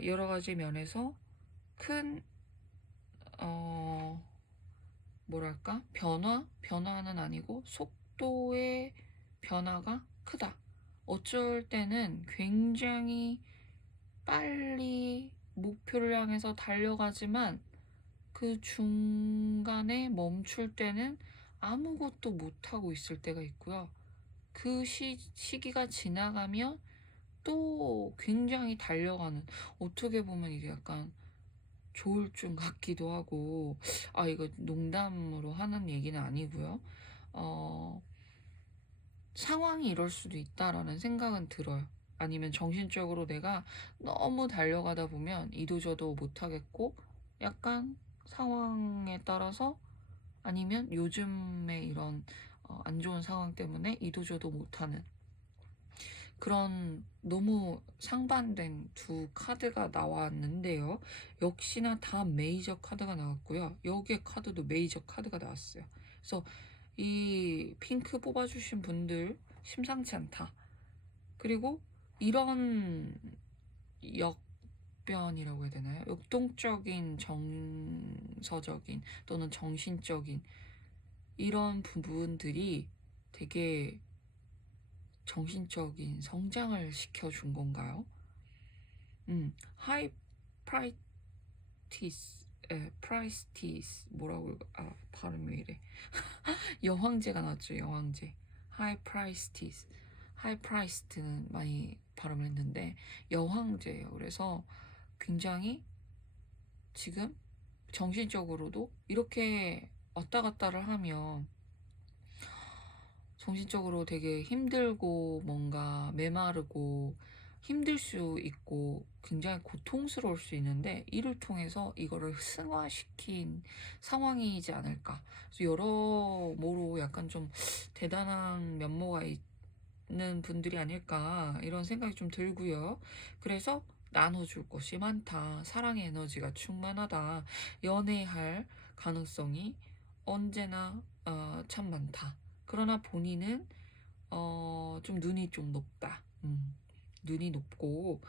여러 가지 면에서 큰 뭐랄까 변화는 아니고 속도의 변화가 크다. 어쩔 때는 굉장히 빨리 목표를 향해서 달려가지만 그 중간에 멈출 때는 아무것도 못하고 있을 때가 있고요. 그 시기가 지나가면 또 굉장히 달려가는, 어떻게 보면 이게 약간 조울증 같기도 하고, 이거 농담으로 하는 얘기는 아니고요. 상황이 이럴 수도 있다라는 생각은 들어요. 아니면 정신적으로 내가 너무 달려가다 보면 이도저도 못하겠고, 약간 상황에 따라서 아니면 요즘의 이런 안 좋은 상황 때문에 이도저도 못하는 그런 너무 상반된 두 카드가 나왔는데요. 역시나 다 메이저 카드가 나왔고요. 여기에 카드도 메이저 카드가 나왔어요. 그래서 이 핑크 뽑아주신 분들 심상치 않다. 그리고 이런 역변이라고 해야 되나요? 역동적인 정서적인 또는 정신적인 이런 부분들이 되게 정신적인 성장을 시켜준 건가요? 하이 프라이티스, 프라이스티스, 뭐라고, 발음이 왜 이래. 여황제가 나왔죠, 여황제. 하이 프라이스티스. 하이 프라이스트는 많이 발음을 했는데, 여황제예요. 그래서 굉장히 지금 정신적으로도 이렇게 왔다 갔다를 하면 정신적으로 되게 힘들고 뭔가 메마르고 힘들 수 있고 굉장히 고통스러울 수 있는데 이를 통해서 이거를 승화시킨 상황이지 않을까. 그래서 여러모로 약간 좀 대단한 면모가 있는 분들이 아닐까 이런 생각이 좀 들고요. 그래서 나눠줄 것이 많다. 사랑의 에너지가 충만하다. 연애할 가능성이 언제나 참 많다. 그러나 본인은 좀 눈이 좀 높다. 눈이 높고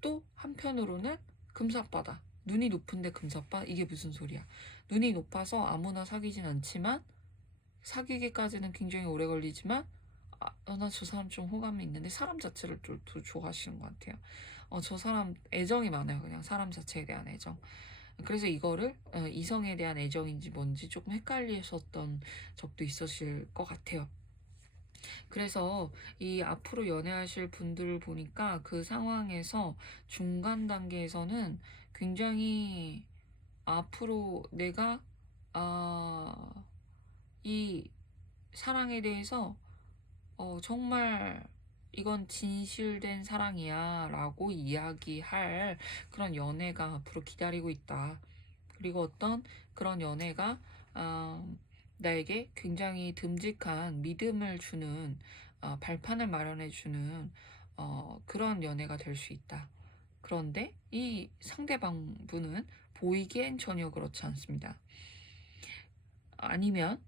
또 한편으로는 금사빠다. 눈이 높은데 금사빠? 이게 무슨 소리야? 눈이 높아서 아무나 사귀진 않지만 사귀기까지는 굉장히 오래 걸리지만 나 저 사람 좀 호감이 있는데 사람 자체를 좀 좋아하시는 것 같아요. 저 사람 애정이 많아요. 그냥 사람 자체에 대한 애정. 그래서 이거를 이성에 대한 애정인지 뭔지 조금 헷갈리셨던 적도 있으실 것 같아요. 그래서 이 앞으로 연애하실 분들을 보니까 그 상황에서 중간 단계에서는 굉장히 앞으로 내가 이 사랑에 대해서 정말 이건 진실된 사랑이야 라고 이야기할 그런 연애가 앞으로 기다리고 있다. 그리고 어떤 그런 연애가 나에게 굉장히 듬직한 믿음을 주는 발판을 마련해 주는 그런 연애가 될 수 있다. 그런데 이 상대방 분은 보이기엔 전혀 그렇지 않습니다. 아니면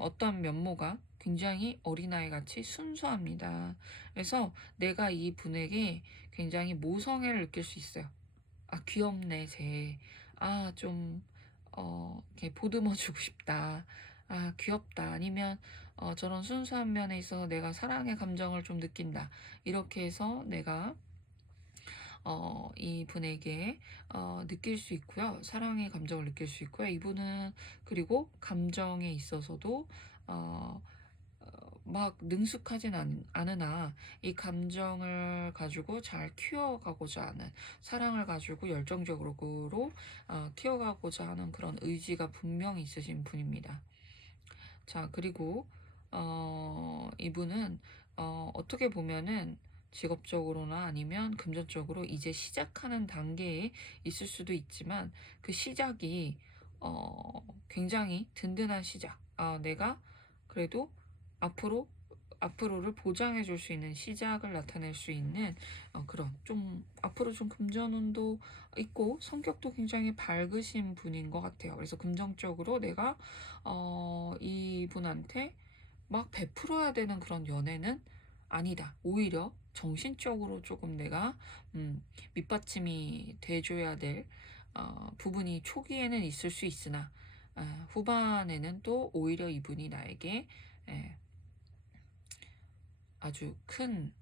어떤 면모가 굉장히 어린아이 같이 순수합니다. 그래서 내가 이 분에게 굉장히 모성애를 느낄 수 있어요. 귀엽네, 쟤. 좀, 이렇게 보듬어 주고 싶다. 귀엽다. 아니면, 저런 순수한 면에 있어서 내가 사랑의 감정을 좀 느낀다. 이렇게 해서 내가, 이분에게, 느낄 수 있고요. 사랑의 감정을 느낄 수 있고요. 이분은, 그리고 감정에 있어서도, 어, 막 능숙하진 않으나 이 감정을 가지고 잘 키워가고자 하는 사랑을 가지고 열정적으로 키워가고자 하는 그런 의지가 분명히 있으신 분입니다. 자, 그리고 이분은 어떻게 보면은 직업적으로나 아니면 금전적으로 이제 시작하는 단계에 있을 수도 있지만 그 시작이 굉장히 든든한 시작. 내가 그래도 앞으로 앞으로를 보장해 줄 수 있는 시작을 나타낼 수 있는 그런 좀 앞으로 좀 금전운도 있고 성격도 굉장히 밝으신 분인 것 같아요. 그래서 긍정적으로 내가 이분한테 막 베풀어야 되는 그런 연애는 아니다. 오히려 정신적으로 조금 내가 밑받침이 돼줘야 될 부분이 초기에는 있을 수 있으나 후반에는 또 오히려 이분이 나에게 아주 큰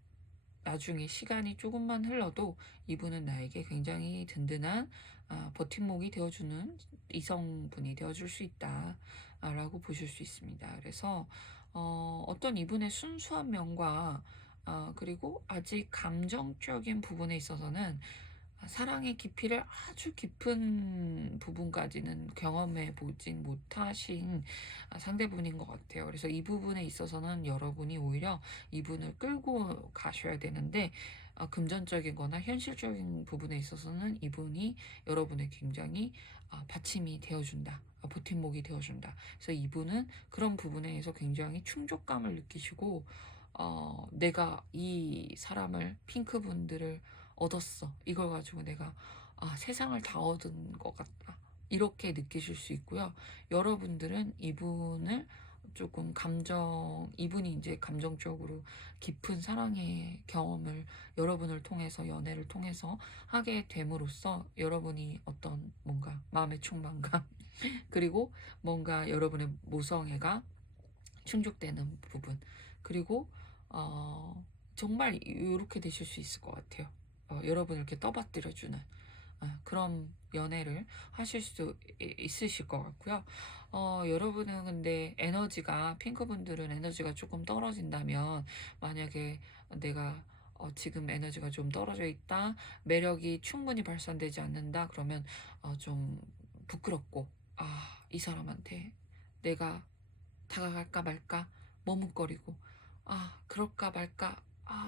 나중에 시간이 조금만 흘러도 이분은 나에게 굉장히 든든한 버팀목이 되어주는 이성분이 되어줄 수 있다 라고 보실 수 있습니다. 그래서 어떤 이분의 순수한 면과 그리고 아직 감정적인 부분에 있어서는 사랑의 깊이를 아주 깊은 부분까지는 경험해 보진 못하신 상대분인 것 같아요. 그래서 이 부분에 있어서는 여러분이 오히려 이분을 끌고 가셔야 되는데 금전적인 거나 현실적인 부분에 있어서는 이분이 여러분의 굉장히 받침이 되어준다. 버팀목이 되어준다. 그래서 이분은 그런 부분에서 굉장히 충족감을 느끼시고 내가 이 사람을 핑크분들을 얻었어. 이걸 가지고 내가 세상을 다 얻은 것 같다. 이렇게 느끼실 수 있고요. 여러분들은 이분을 조금 이분이 이제 감정적으로 깊은 사랑의 경험을 여러분을 통해서, 연애를 통해서 하게 됨으로써 여러분이 어떤 뭔가 마음의 충만감, 그리고 뭔가 여러분의 모성애가 충족되는 부분, 그리고 정말 이렇게 되실 수 있을 것 같아요. 여러분을 이렇게 떠받들여주는 그런 연애를 하실 수 있으실 것 같고요. 여러분은 근데 핑크분들은 에너지가 조금 떨어진다면, 만약에 내가 지금 에너지가 좀 떨어져 있다, 매력이 충분히 발산되지 않는다, 그러면 좀 부끄럽고, 이 사람한테 내가 다가갈까 말까 머뭇거리고, 그럴까 말까,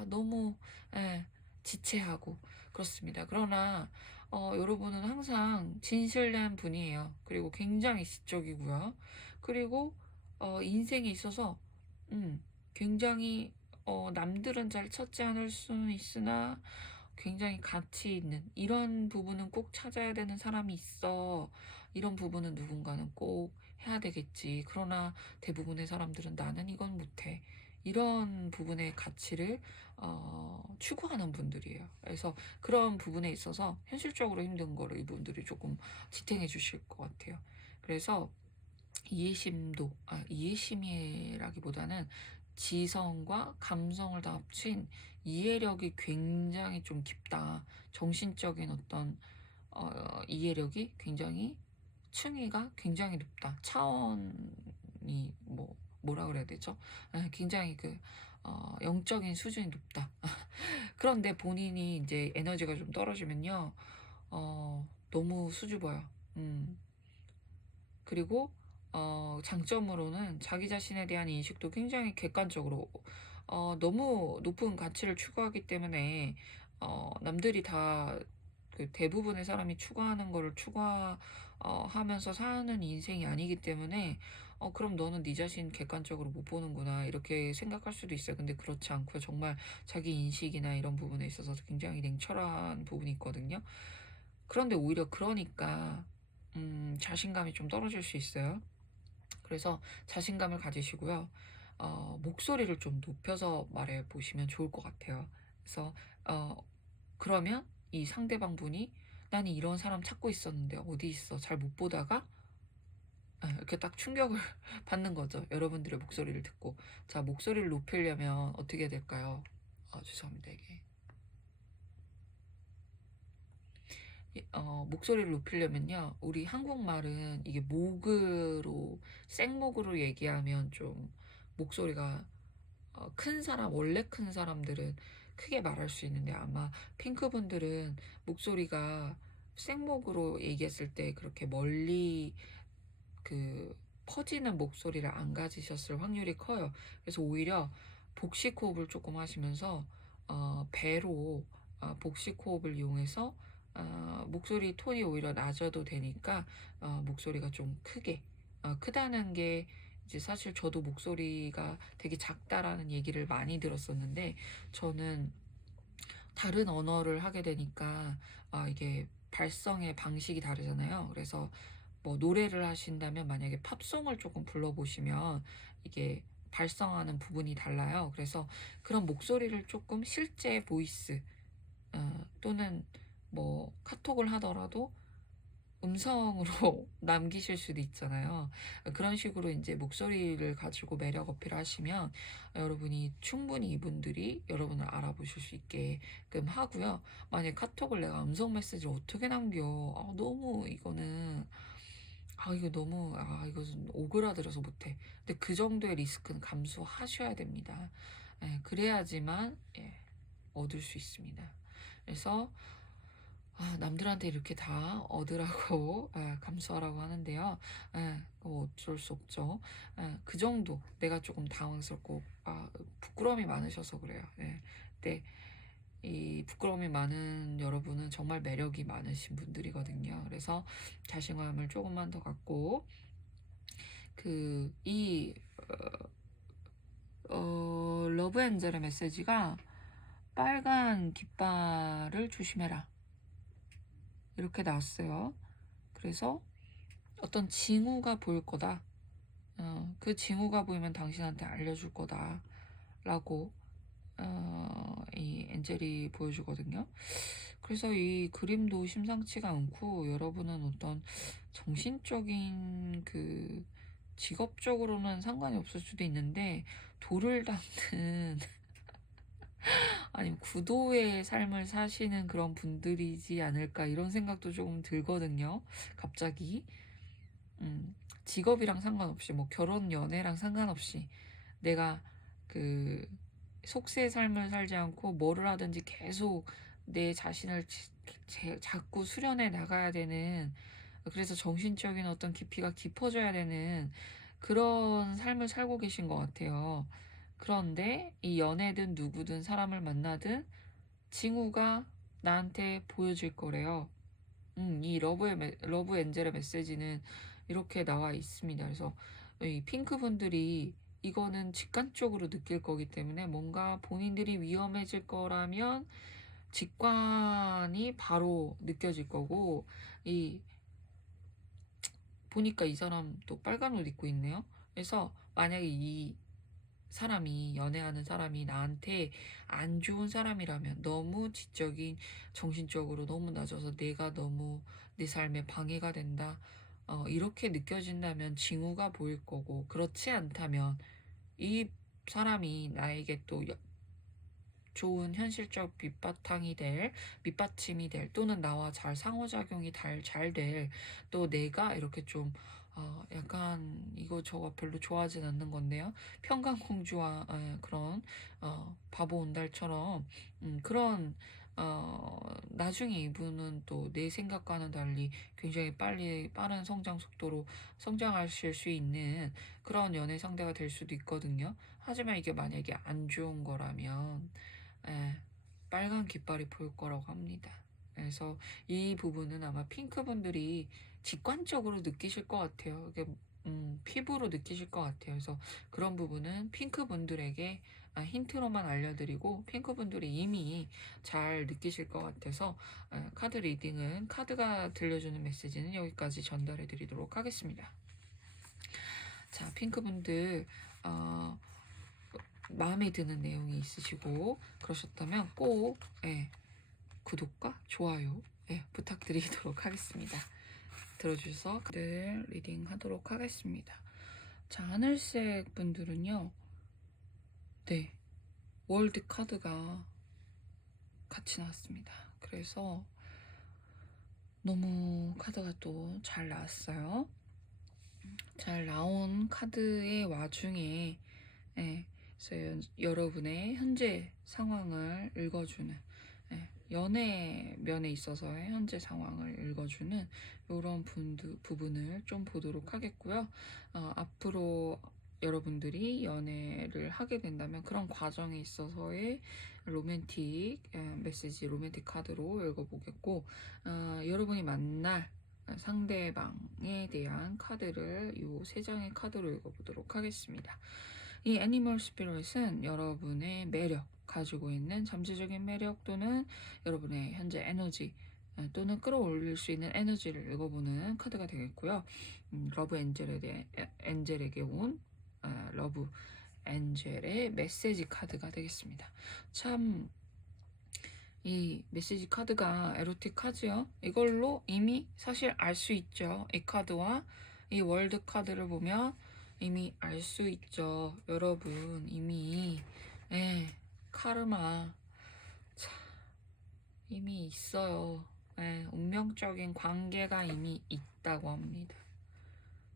너무, 예, 지체하고 그렇습니다. 그러나 여러분은 항상 진실된 분이에요. 그리고 굉장히 지적이고요. 그리고 인생에 있어서 굉장히 남들은 잘 찾지 않을 수는 있으나 굉장히 가치 있는 이런 부분은 꼭 찾아야 되는 사람이 있어. 이런 부분은 누군가는 꼭 해야 되겠지. 그러나 대부분의 사람들은 나는 이건 못해. 이런 부분의 가치를 추구하는 분들이에요. 그래서 그런 부분에 있어서 현실적으로 힘든 거를 이분들이 조금 지탱해 주실 것 같아요. 그래서 이해심이라기보다는 지성과 감성을 다 합친 이해력이 굉장히 좀 깊다. 정신적인 어떤 이해력이 굉장히, 층위가 굉장히 높다. 차원이 뭐라 그래야 되죠? 굉장히 영적인 수준이 높다. 그런데 본인이 이제 에너지가 좀 떨어지면요, 너무 수줍어요. 음. 그리고 장점으로는 자기 자신에 대한 인식도 굉장히 객관적으로, 너무 높은 가치를 추구하기 때문에 남들이 다 대부분의 사람이 추구하는 거를 하면서 사는 인생이 아니기 때문에 그럼 너는 네 자신 객관적으로 못 보는구나 이렇게 생각할 수도 있어요. 근데 그렇지 않고요. 정말 자기 인식이나 이런 부분에 있어서 굉장히 냉철한 부분이 있거든요. 그런데 오히려 그러니까 자신감이 좀 떨어질 수 있어요. 그래서 자신감을 가지시고요. 목소리를 좀 높여서 말해 보시면 좋을 것 같아요. 그래서 그러면 이 상대방 분이 나는 이런 사람 찾고 있었는데 어디 있어? 잘 못 보다가 이렇게 딱 충격을 받는 거죠. 여러분들의 목소리를 듣고. 자, 목소리를 높이려면 어떻게 해야 될까요? 죄송합니다, 이게. 목소리를 높이려면요. 우리 한국말은 이게 생목으로 얘기하면 좀 목소리가 큰 사람, 원래 큰 사람들은 크게 말할 수 있는데, 아마 핑크분들은 목소리가 생목으로 얘기했을 때 그렇게 멀리 퍼지는 목소리를 안 가지셨을 확률이 커요. 그래서 오히려 복식 호흡을 조금 하시면서 배로 복식 호흡을 이용해서 목소리 톤이 오히려 낮아도 되니까 목소리가 좀 크다는 게, 이제 사실 저도 목소리가 되게 작다라는 얘기를 많이 들었었는데, 저는 다른 언어를 하게 되니까 이게 발성의 방식이 다르잖아요. 그래서 뭐 노래를 하신다면 만약에 팝송을 조금 불러보시면 이게 발성하는 부분이 달라요. 그래서 그런 목소리를 조금 실제 보이스, 또는 뭐 카톡을 하더라도 음성으로 남기실 수도 있잖아요. 그런 식으로 이제 목소리를 가지고 매력 어필하시면 여러분이 충분히 이분들이 여러분을 알아보실 수 있게끔 하고요. 만약에 카톡을 내가 음성 메시지를 어떻게 남겨? 너무 이거는 이거 너무 이거 좀 오그라들어서 못해. 근데 그 정도의 리스크는 감수하셔야 됩니다. 그래야지만 얻을 수 있습니다. 그래서 남들한테 이렇게 다 얻으라고 감수하라고 하는데요. 어쩔 수 없죠. 그 정도 내가 조금 당황스럽고 부끄러움이 많으셔서 그래요. 근데 이 부끄러움이 많은 여러분은 정말 매력이 많으신 분들이거든요. 그래서 자신감을 조금만 더 갖고 이 러브 엔젤의 메시지가 빨간 깃발을 조심해라 이렇게 나왔어요. 그래서 어떤 징후가 보일 거다. 그 징후가 보이면 당신한테 알려줄 거다 라고 이 엔젤이 보여주거든요. 그래서 이 그림도 심상치가 않고 여러분은 어떤 정신적인 그 직업적으로는 상관이 없을 수도 있는데 돌을 닦는 아니면 구도의 삶을 사시는 그런 분들이지 않을까 이런 생각도 조금 들거든요. 갑자기 직업이랑 상관없이 뭐 결혼 연애랑 상관없이 내가 그 속세의 삶을 살지 않고 뭐를 하든지 계속 내 자신을 자꾸 수련해 나가야 되는, 그래서 정신적인 어떤 깊이가 깊어져야 되는 그런 삶을 살고 계신 것 같아요. 그런데 이 연애든 누구든 사람을 만나든 징후가 나한테 보여질 거래요. 이 러브 엔젤의 메시지는 이렇게 나와 있습니다. 그래서 이 핑크 분들이 이거는 직관적으로 느낄 거기 때문에 뭔가 본인들이 위험해질 거라면 직관이 바로 느껴질 거고, 이 보니까 이 사람 또 빨간 옷 입고 있네요. 그래서 만약에 이 사람이 연애하는 사람이 나한테 안 좋은 사람이라면, 너무 지적인, 정신적으로 너무 낮아서 내가 너무 내 삶에 방해가 된다, 이렇게 느껴진다면 징후가 보일 거고, 그렇지 않다면 이 사람이 나에게 또 좋은 현실적 밑받침이 될, 또는 나와 잘 상호작용이 잘 될, 또 내가 이렇게 좀 약간 이거 저거 별로 좋아하진 않는 건데요. 평강공주와 그런 바보 온달처럼 그런 나중에 이분은 또 내 생각과는 달리 굉장히 빠른 성장 속도로 성장하실 수 있는 그런 연애 상대가 될 수도 있거든요. 하지만 이게 만약에 안 좋은 거라면 예, 빨간 깃발이 보일 거라고 합니다. 그래서 이 부분은 아마 핑크 분들이 직관적으로 느끼실 것 같아요. 이게 피부로 느끼실 것 같아요. 그래서 그런 부분은 핑크 분들에게 힌트로만 알려드리고, 핑크 분들이 이미 잘 느끼실 것 같아서 카드 리딩은, 카드가 들려주는 메시지는 여기까지 전달해 드리도록 하겠습니다. 자, 핑크 분들 마음에 드는 내용이 있으시고 그러셨다면 꼭 구독과 좋아요 부탁드리도록 하겠습니다. 들어주셔서 늘 리딩 하도록 하겠습니다. 자, 하늘색 분들은요, 네, 월드 카드가 같이 나왔습니다. 그래서 너무 카드가 또 잘 나왔어요. 잘 나온 카드의 와중에 그래서 여러분의 현재 상황을 읽어주는, 연애 면에 있어서의 현재 상황을 읽어주는 이런 부분을 좀 보도록 하겠고요. 앞으로 여러분들이 연애를 하게 된다면 그런 과정에 있어서의 로맨틱 메시지, 로맨틱 카드로 읽어보겠고, 여러분이 만날 상대방에 대한 카드를 이 세 장의 카드로 읽어보도록 하겠습니다. 이 애니멀 스피릿은 여러분의 매력, 가지고 있는 잠재적인 매력, 또는 여러분의 현재 에너지, 또는 끌어올릴 수 있는 에너지를 읽어보는 카드가 되겠고요. 러브 엔젤에게 온 러브 엔젤의 메시지 카드가 되겠습니다. 참, 이 메시지 카드가 에로틱 카드요. 이걸로 이미 사실 알 수 있죠. 이 카드와 이 월드 카드를 보면 이미 알 수 있죠. 여러분 이미 카르마 이미 있어요. 운명적인 관계가 이미 있다고 합니다.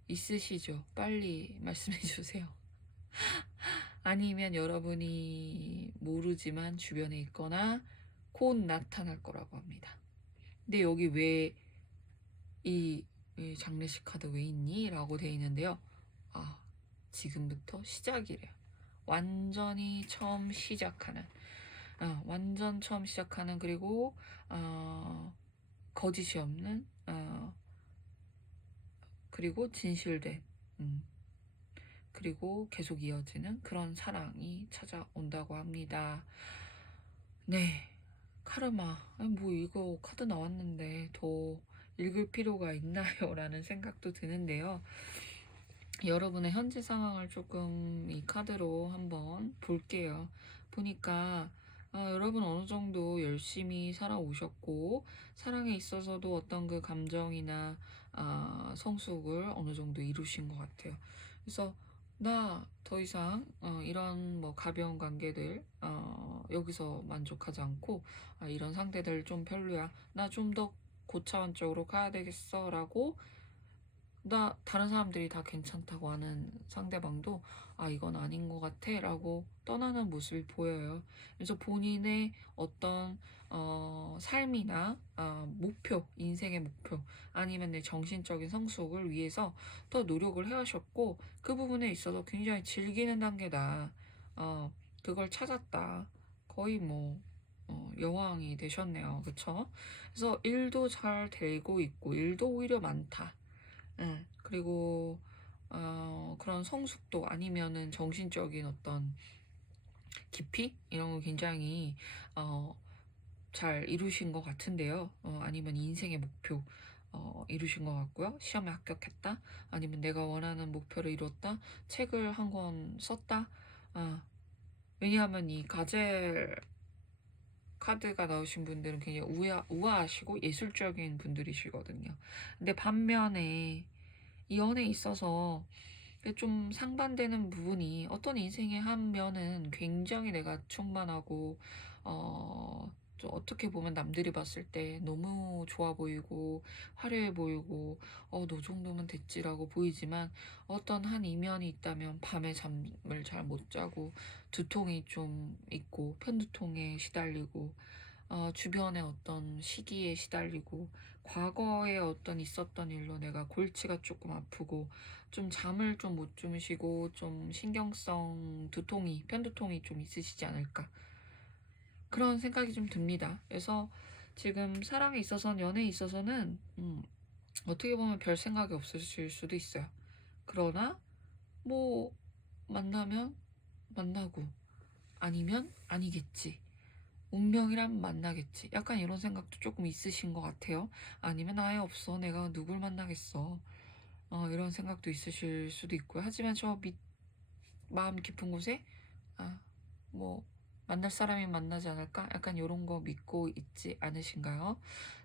있으시죠? 빨리 말씀해 주세요. 아니면 여러분이 모르지만 주변에 있거나 곧 나타날 거라고 합니다. 근데 여기 왜 이 장례식 카드 왜 있니? 라고 돼 있는데요. 지금부터 시작이래요. 완전히 처음 시작하는, 완전 처음 시작하는, 그리고 거짓이 없는, 그리고 진실된, 그리고 계속 이어지는 그런 사랑이 찾아온다고 합니다. 네, 카르마. 뭐 이거 카드 나왔는데 더 읽을 필요가 있나요? 라는 생각도 드는데요. 여러분의 현재 상황을 조금 이 카드로 한번 볼게요. 보니까 여러분 어느 정도 열심히 살아오셨고 사랑에 있어서도 어떤 그 감정이나 성숙을 어느 정도 이루신 것 같아요. 그래서 나 더 이상 이런 뭐 가벼운 관계들 여기서 만족하지 않고 이런 상대들 좀 별로야. 나 좀 더 고차원적으로 가야 되겠어라고 나 다른 사람들이 다 괜찮다고 하는 상대방도 이건 아닌 것 같아 라고 떠나는 모습이 보여요. 그래서 본인의 어떤 삶이나 목표, 인생의 목표 아니면 내 정신적인 성숙을 위해서 더 노력을 해오셨고 그 부분에 있어서 굉장히 즐기는 단계다. 어, 그걸 찾았다. 거의 뭐 여왕이 되셨네요. 그쵸? 그래서 일도 잘 되고 있고 일도 오히려 많다. 예. 그리고 그런 성숙도 아니면은 정신적인 어떤 깊이 이런 거 굉장히 어 잘 이루신 것 같은데요. 아니면 인생의 목표 이루신 것 같고요. 시험에 합격했다. 아니면 내가 원하는 목표를 이뤘다. 책을 한 권 썼다. 아, 왜냐하면 이 가젤 카드가 나오신 분들은 굉장히 우아하시고 예술적인 분들이시거든요. 근데 반면에 이 연애에 있어서 좀 상반되는 부분이 어떤 인생의 한 면은 굉장히 내가 충만하고 좀 어떻게 보면 남들이 봤을 때 너무 좋아 보이고 화려해 보이고 너 정도면 됐지라고 보이지만 어떤 한 이면이 있다면 밤에 잠을 잘 못 자고 두통이 좀 있고 편두통에 시달리고 주변의 어떤 시기에 시달리고 과거에 어떤 있었던 일로 내가 골치가 조금 아프고 좀 잠을 좀 못 주무시고 좀 신경성 두통이 편두통이 좀 있으시지 않을까 그런 생각이 좀 듭니다. 그래서 지금 사랑에 있어서는 연애에 있어서는 어떻게 보면 별 생각이 없으실 수도 있어요. 그러나 뭐 만나면 만나고 아니면 아니겠지. 운명이란 만나겠지. 약간 이런 생각도 조금 있으신 것 같아요. 아니면 아예 없어. 내가 누굴 만나겠어. 이런 생각도 있으실 수도 있고요. 하지만 마음 깊은 곳에 아, 뭐 만날 사람이 만나지 않을까? 약간 이런 거 믿고 있지 않으신가요?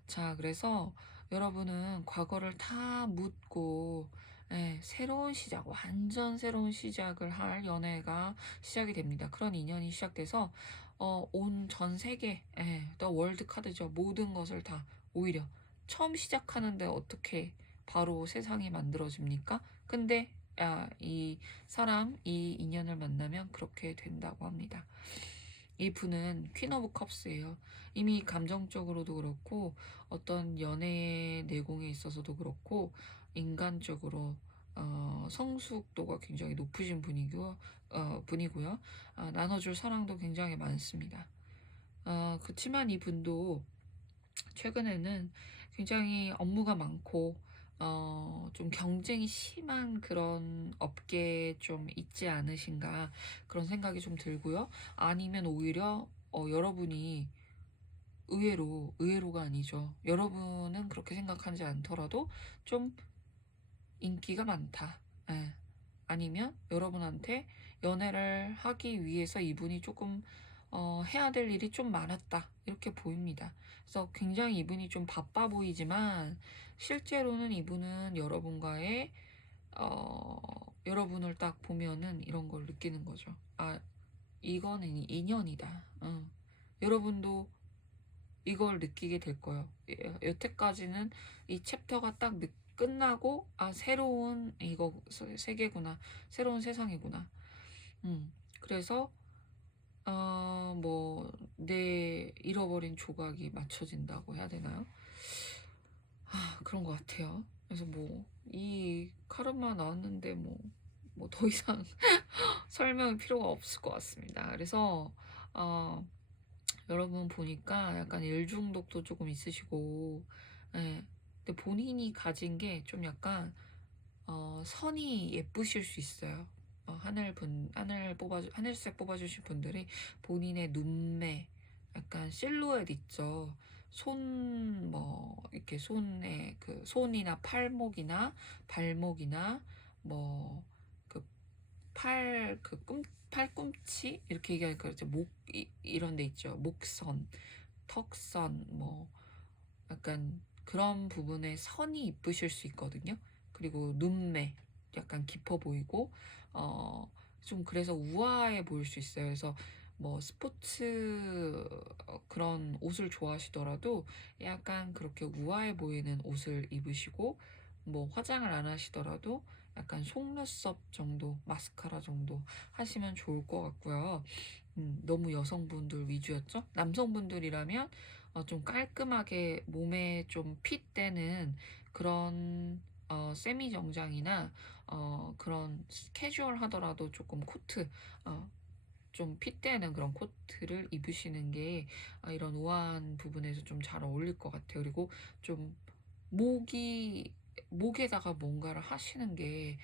자, 그래서 여러분은 과거를 다 묻고 새로운 시작, 완전 새로운 시작을 할 연애가 시작이 됩니다. 그런 인연이 시작돼서 온 전 세계, 더 월드 카드죠. 모든 것을 다 오히려 처음 시작하는데 어떻게 바로 세상이 만들어집니까? 근데 이 사람, 이 인연을 만나면 그렇게 된다고 합니다. 이 분은 퀸 오브 컵스예요. 이미 감정적으로도 그렇고 어떤 연애의 내공에 있어서도 그렇고 인간적으로 성숙도가 굉장히 높으신 분이고요. 나눠줄 사랑도 굉장히 많습니다. 그렇지만 이분도 최근에는 굉장히 업무가 많고 좀 경쟁이 심한 그런 업계에 좀 있지 않으신가 그런 생각이 좀 들고요. 아니면 오히려 여러분이 의외로가 아니죠. 여러분은 그렇게 생각하지 않더라도 좀 인기가 많다. 예. 아니면 여러분한테 연애를 하기 위해서 이분이 조금 해야 될 일이 좀 많았다. 이렇게 보입니다. 그래서 굉장히 이분이 좀 바빠 보이지만 실제로는 이분은 어, 여러분을 딱 보면은 이런 걸 느끼는 거죠. 이거는 인연이다. 여러분도 이걸 느끼게 될 거예요. 여태까지는 이 챕터가 딱 끝나고 새로운 이거 세계구나. 새로운 세상이구나. 그래서 뭐 내 잃어버린 조각이 맞춰진다고 해야 되나요? 그런 것 같아요. 그래서 뭐 이 카르마 나왔는데 뭐 더 이상 설명이 필요가 없을 것 같습니다. 그래서 어, 여러분 보니까 약간 일 중독도 조금 있으시고, 예. 근데 본인이 가진 게 좀 약간 선이 예쁘실 수 있어요. 하늘색 뽑아주신 분들이 본인의 눈매, 약간 실루엣 있죠. 이렇게 손에 손이나 팔목이나 발목이나 뭐 그 팔꿈치 이렇게 얘기하니까 이제 목 이런 데 있죠. 목선, 턱선 뭐 약간 그런 부분에 선이 이쁘실 수 있거든요. 그리고 눈매 약간 깊어 보이고 좀 그래서 우아해 보일 수 있어요. 그래서 뭐 스포츠 그런 옷을 좋아하시더라도 약간 그렇게 우아해 보이는 옷을 입으시고 뭐 화장을 안 하시더라도 약간 속눈썹 정도, 마스카라 정도 하시면 좋을 것 같고요. 너무 여성분들 위주였죠? 남성분들이라면 좀 깔끔하게 몸에 좀 핏되는 그런 세미 정장이나 그런 캐주얼 하더라도 조금 코트 어, 좀 핏되는 그런 코트를 입으시는 게 이런 우아한 부분에서 좀 잘 어울릴 것 같아요. 그리고 좀 목이 목에다가 뭔가를 하시는 게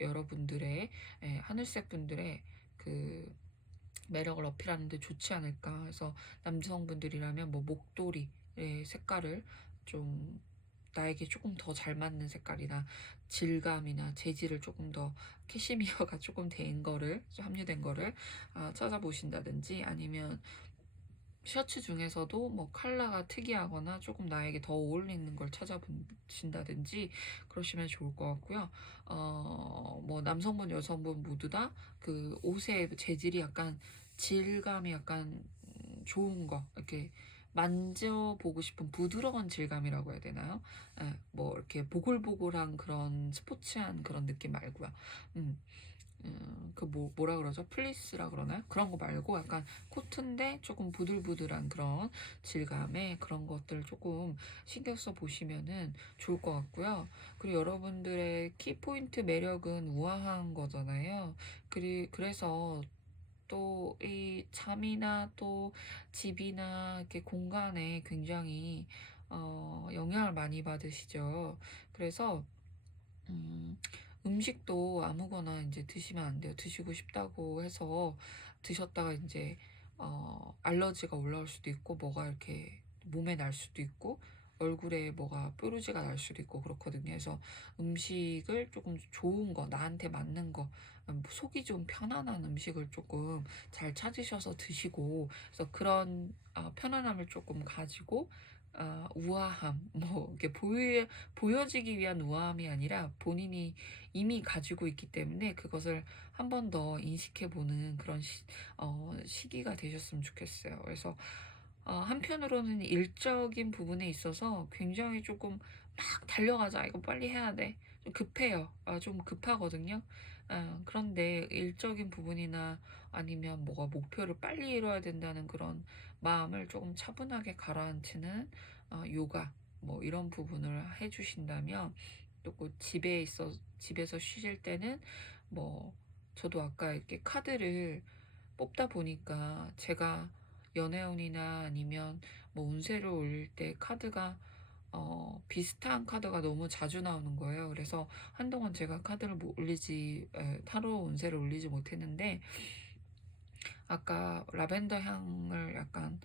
여러분들의 하늘색 분들의 그 매력을 어필하는 데 좋지 않을까 해서 남성분들이라면 뭐 목도리의 색깔을 좀 나에게 조금 더 잘 맞는 색깔이나 질감이나 재질을 조금 더 캐시미어가 조금 된 거를 함유된 거를 찾아보신다든지 아니면 셔츠 중에서도 뭐 컬러가 특이하거나 조금 나에게 더 어울리는 걸 찾아보신다든지 그러시면 좋을 것 같고요. 뭐 남성분, 여성분 모두 다 그 옷의 재질이 약간 질감이 약간 좋은 거 이렇게 만져보고 싶은 부드러운 질감이라고 해야 되나요? 예, 뭐 이렇게 보글보글한 그런 스포츠한 그런 느낌 말고요. 음. 그 뭐라 그러죠? 플리스라 그러나요? 그런 거 말고 약간 코트인데 조금 부들부들한 그런 질감의 그런 것들 조금 신경 써 보시면은 좋을 것 같고요. 그리고 여러분들의 키포인트 매력은 우아한 거잖아요. 그래서 또 이 잠이나 또 집이나 이렇게 공간에 굉장히 영향을 많이 받으시죠. 그래서 음, 음식도 아무거나 이제 드시면 안 돼요. 드시고 싶다고 해서 드셨다가 이제 알러지가 올라올 수도 있고 뭐가 이렇게 몸에 날 수도 있고 얼굴에 뭐가 뾰루지가 날 수도 있고 그렇거든요. 그래서 음식을 조금 좋은 거 나한테 맞는 거 속이 좀 편안한 음식을 조금 잘 찾으셔서 드시고 그래서 그런 편안함을 조금 가지고 우아함 뭐 이렇게 보여지기 위한 우아함이 아니라 본인이 이미 가지고 있기 때문에 그것을 한 번 더 인식해 보는 그런 시기가 되셨으면 좋겠어요. 그래서 한편으로는 일적인 부분에 있어서 굉장히 조금 막 달려가자. 이거 빨리 해야 돼. 좀 급해요. 좀 급하거든요. 그런데 일적인 부분이나 아니면 뭐가 목표를 빨리 이뤄야 된다는 그런 마음을 조금 차분하게 가라앉히는 요가 뭐 이런 부분을 해 주신다면 또 그 집에서 쉬실 때는 뭐 저도 아까 이렇게 카드를 뽑다 보니까 제가 연애운이나 아니면 뭐 운세를 올릴 때 카드가 비슷한 카드가 너무 자주 나오는 거예요. 그래서 한동안 제가 카드를 못 올리지 타로 운세를 올리지 못했는데 아까 라벤더 향을 약간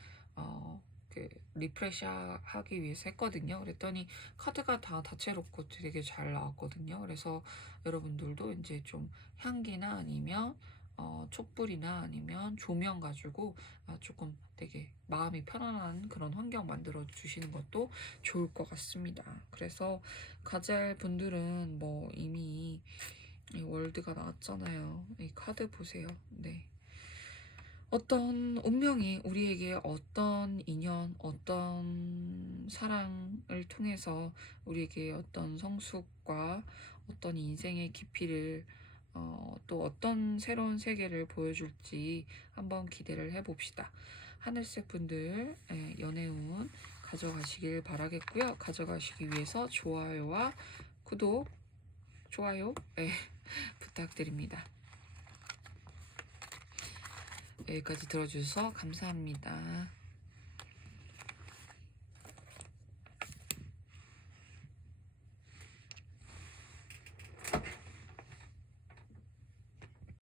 그 리프레시 하기 위해서 했거든요. 그랬더니 카드가 다 다채롭고 되게 잘 나왔거든요. 그래서 여러분들도 이제 좀 향기나 아니면 촛불이나 아니면 조명 가지고 조금 되게 마음이 편안한 그런 환경 만들어 주시는 것도 좋을 것 같습니다. 그래서 가젤 분들은 뭐 이미 이 월드가 나왔잖아요. 이 카드 보세요. 네. 어떤 운명이 우리에게 어떤 인연, 어떤 사랑을 통해서 우리에게 어떤 성숙과 어떤 인생의 깊이를 또 어떤 새로운 세계를 보여줄지 한번 기대를 해봅시다. 하늘색 분들 연애운 가져가시길 바라겠고요. 가져가시기 위해서 좋아요와 구독, 좋아요 부탁드립니다. 여기까지 들어주셔서 감사합니다.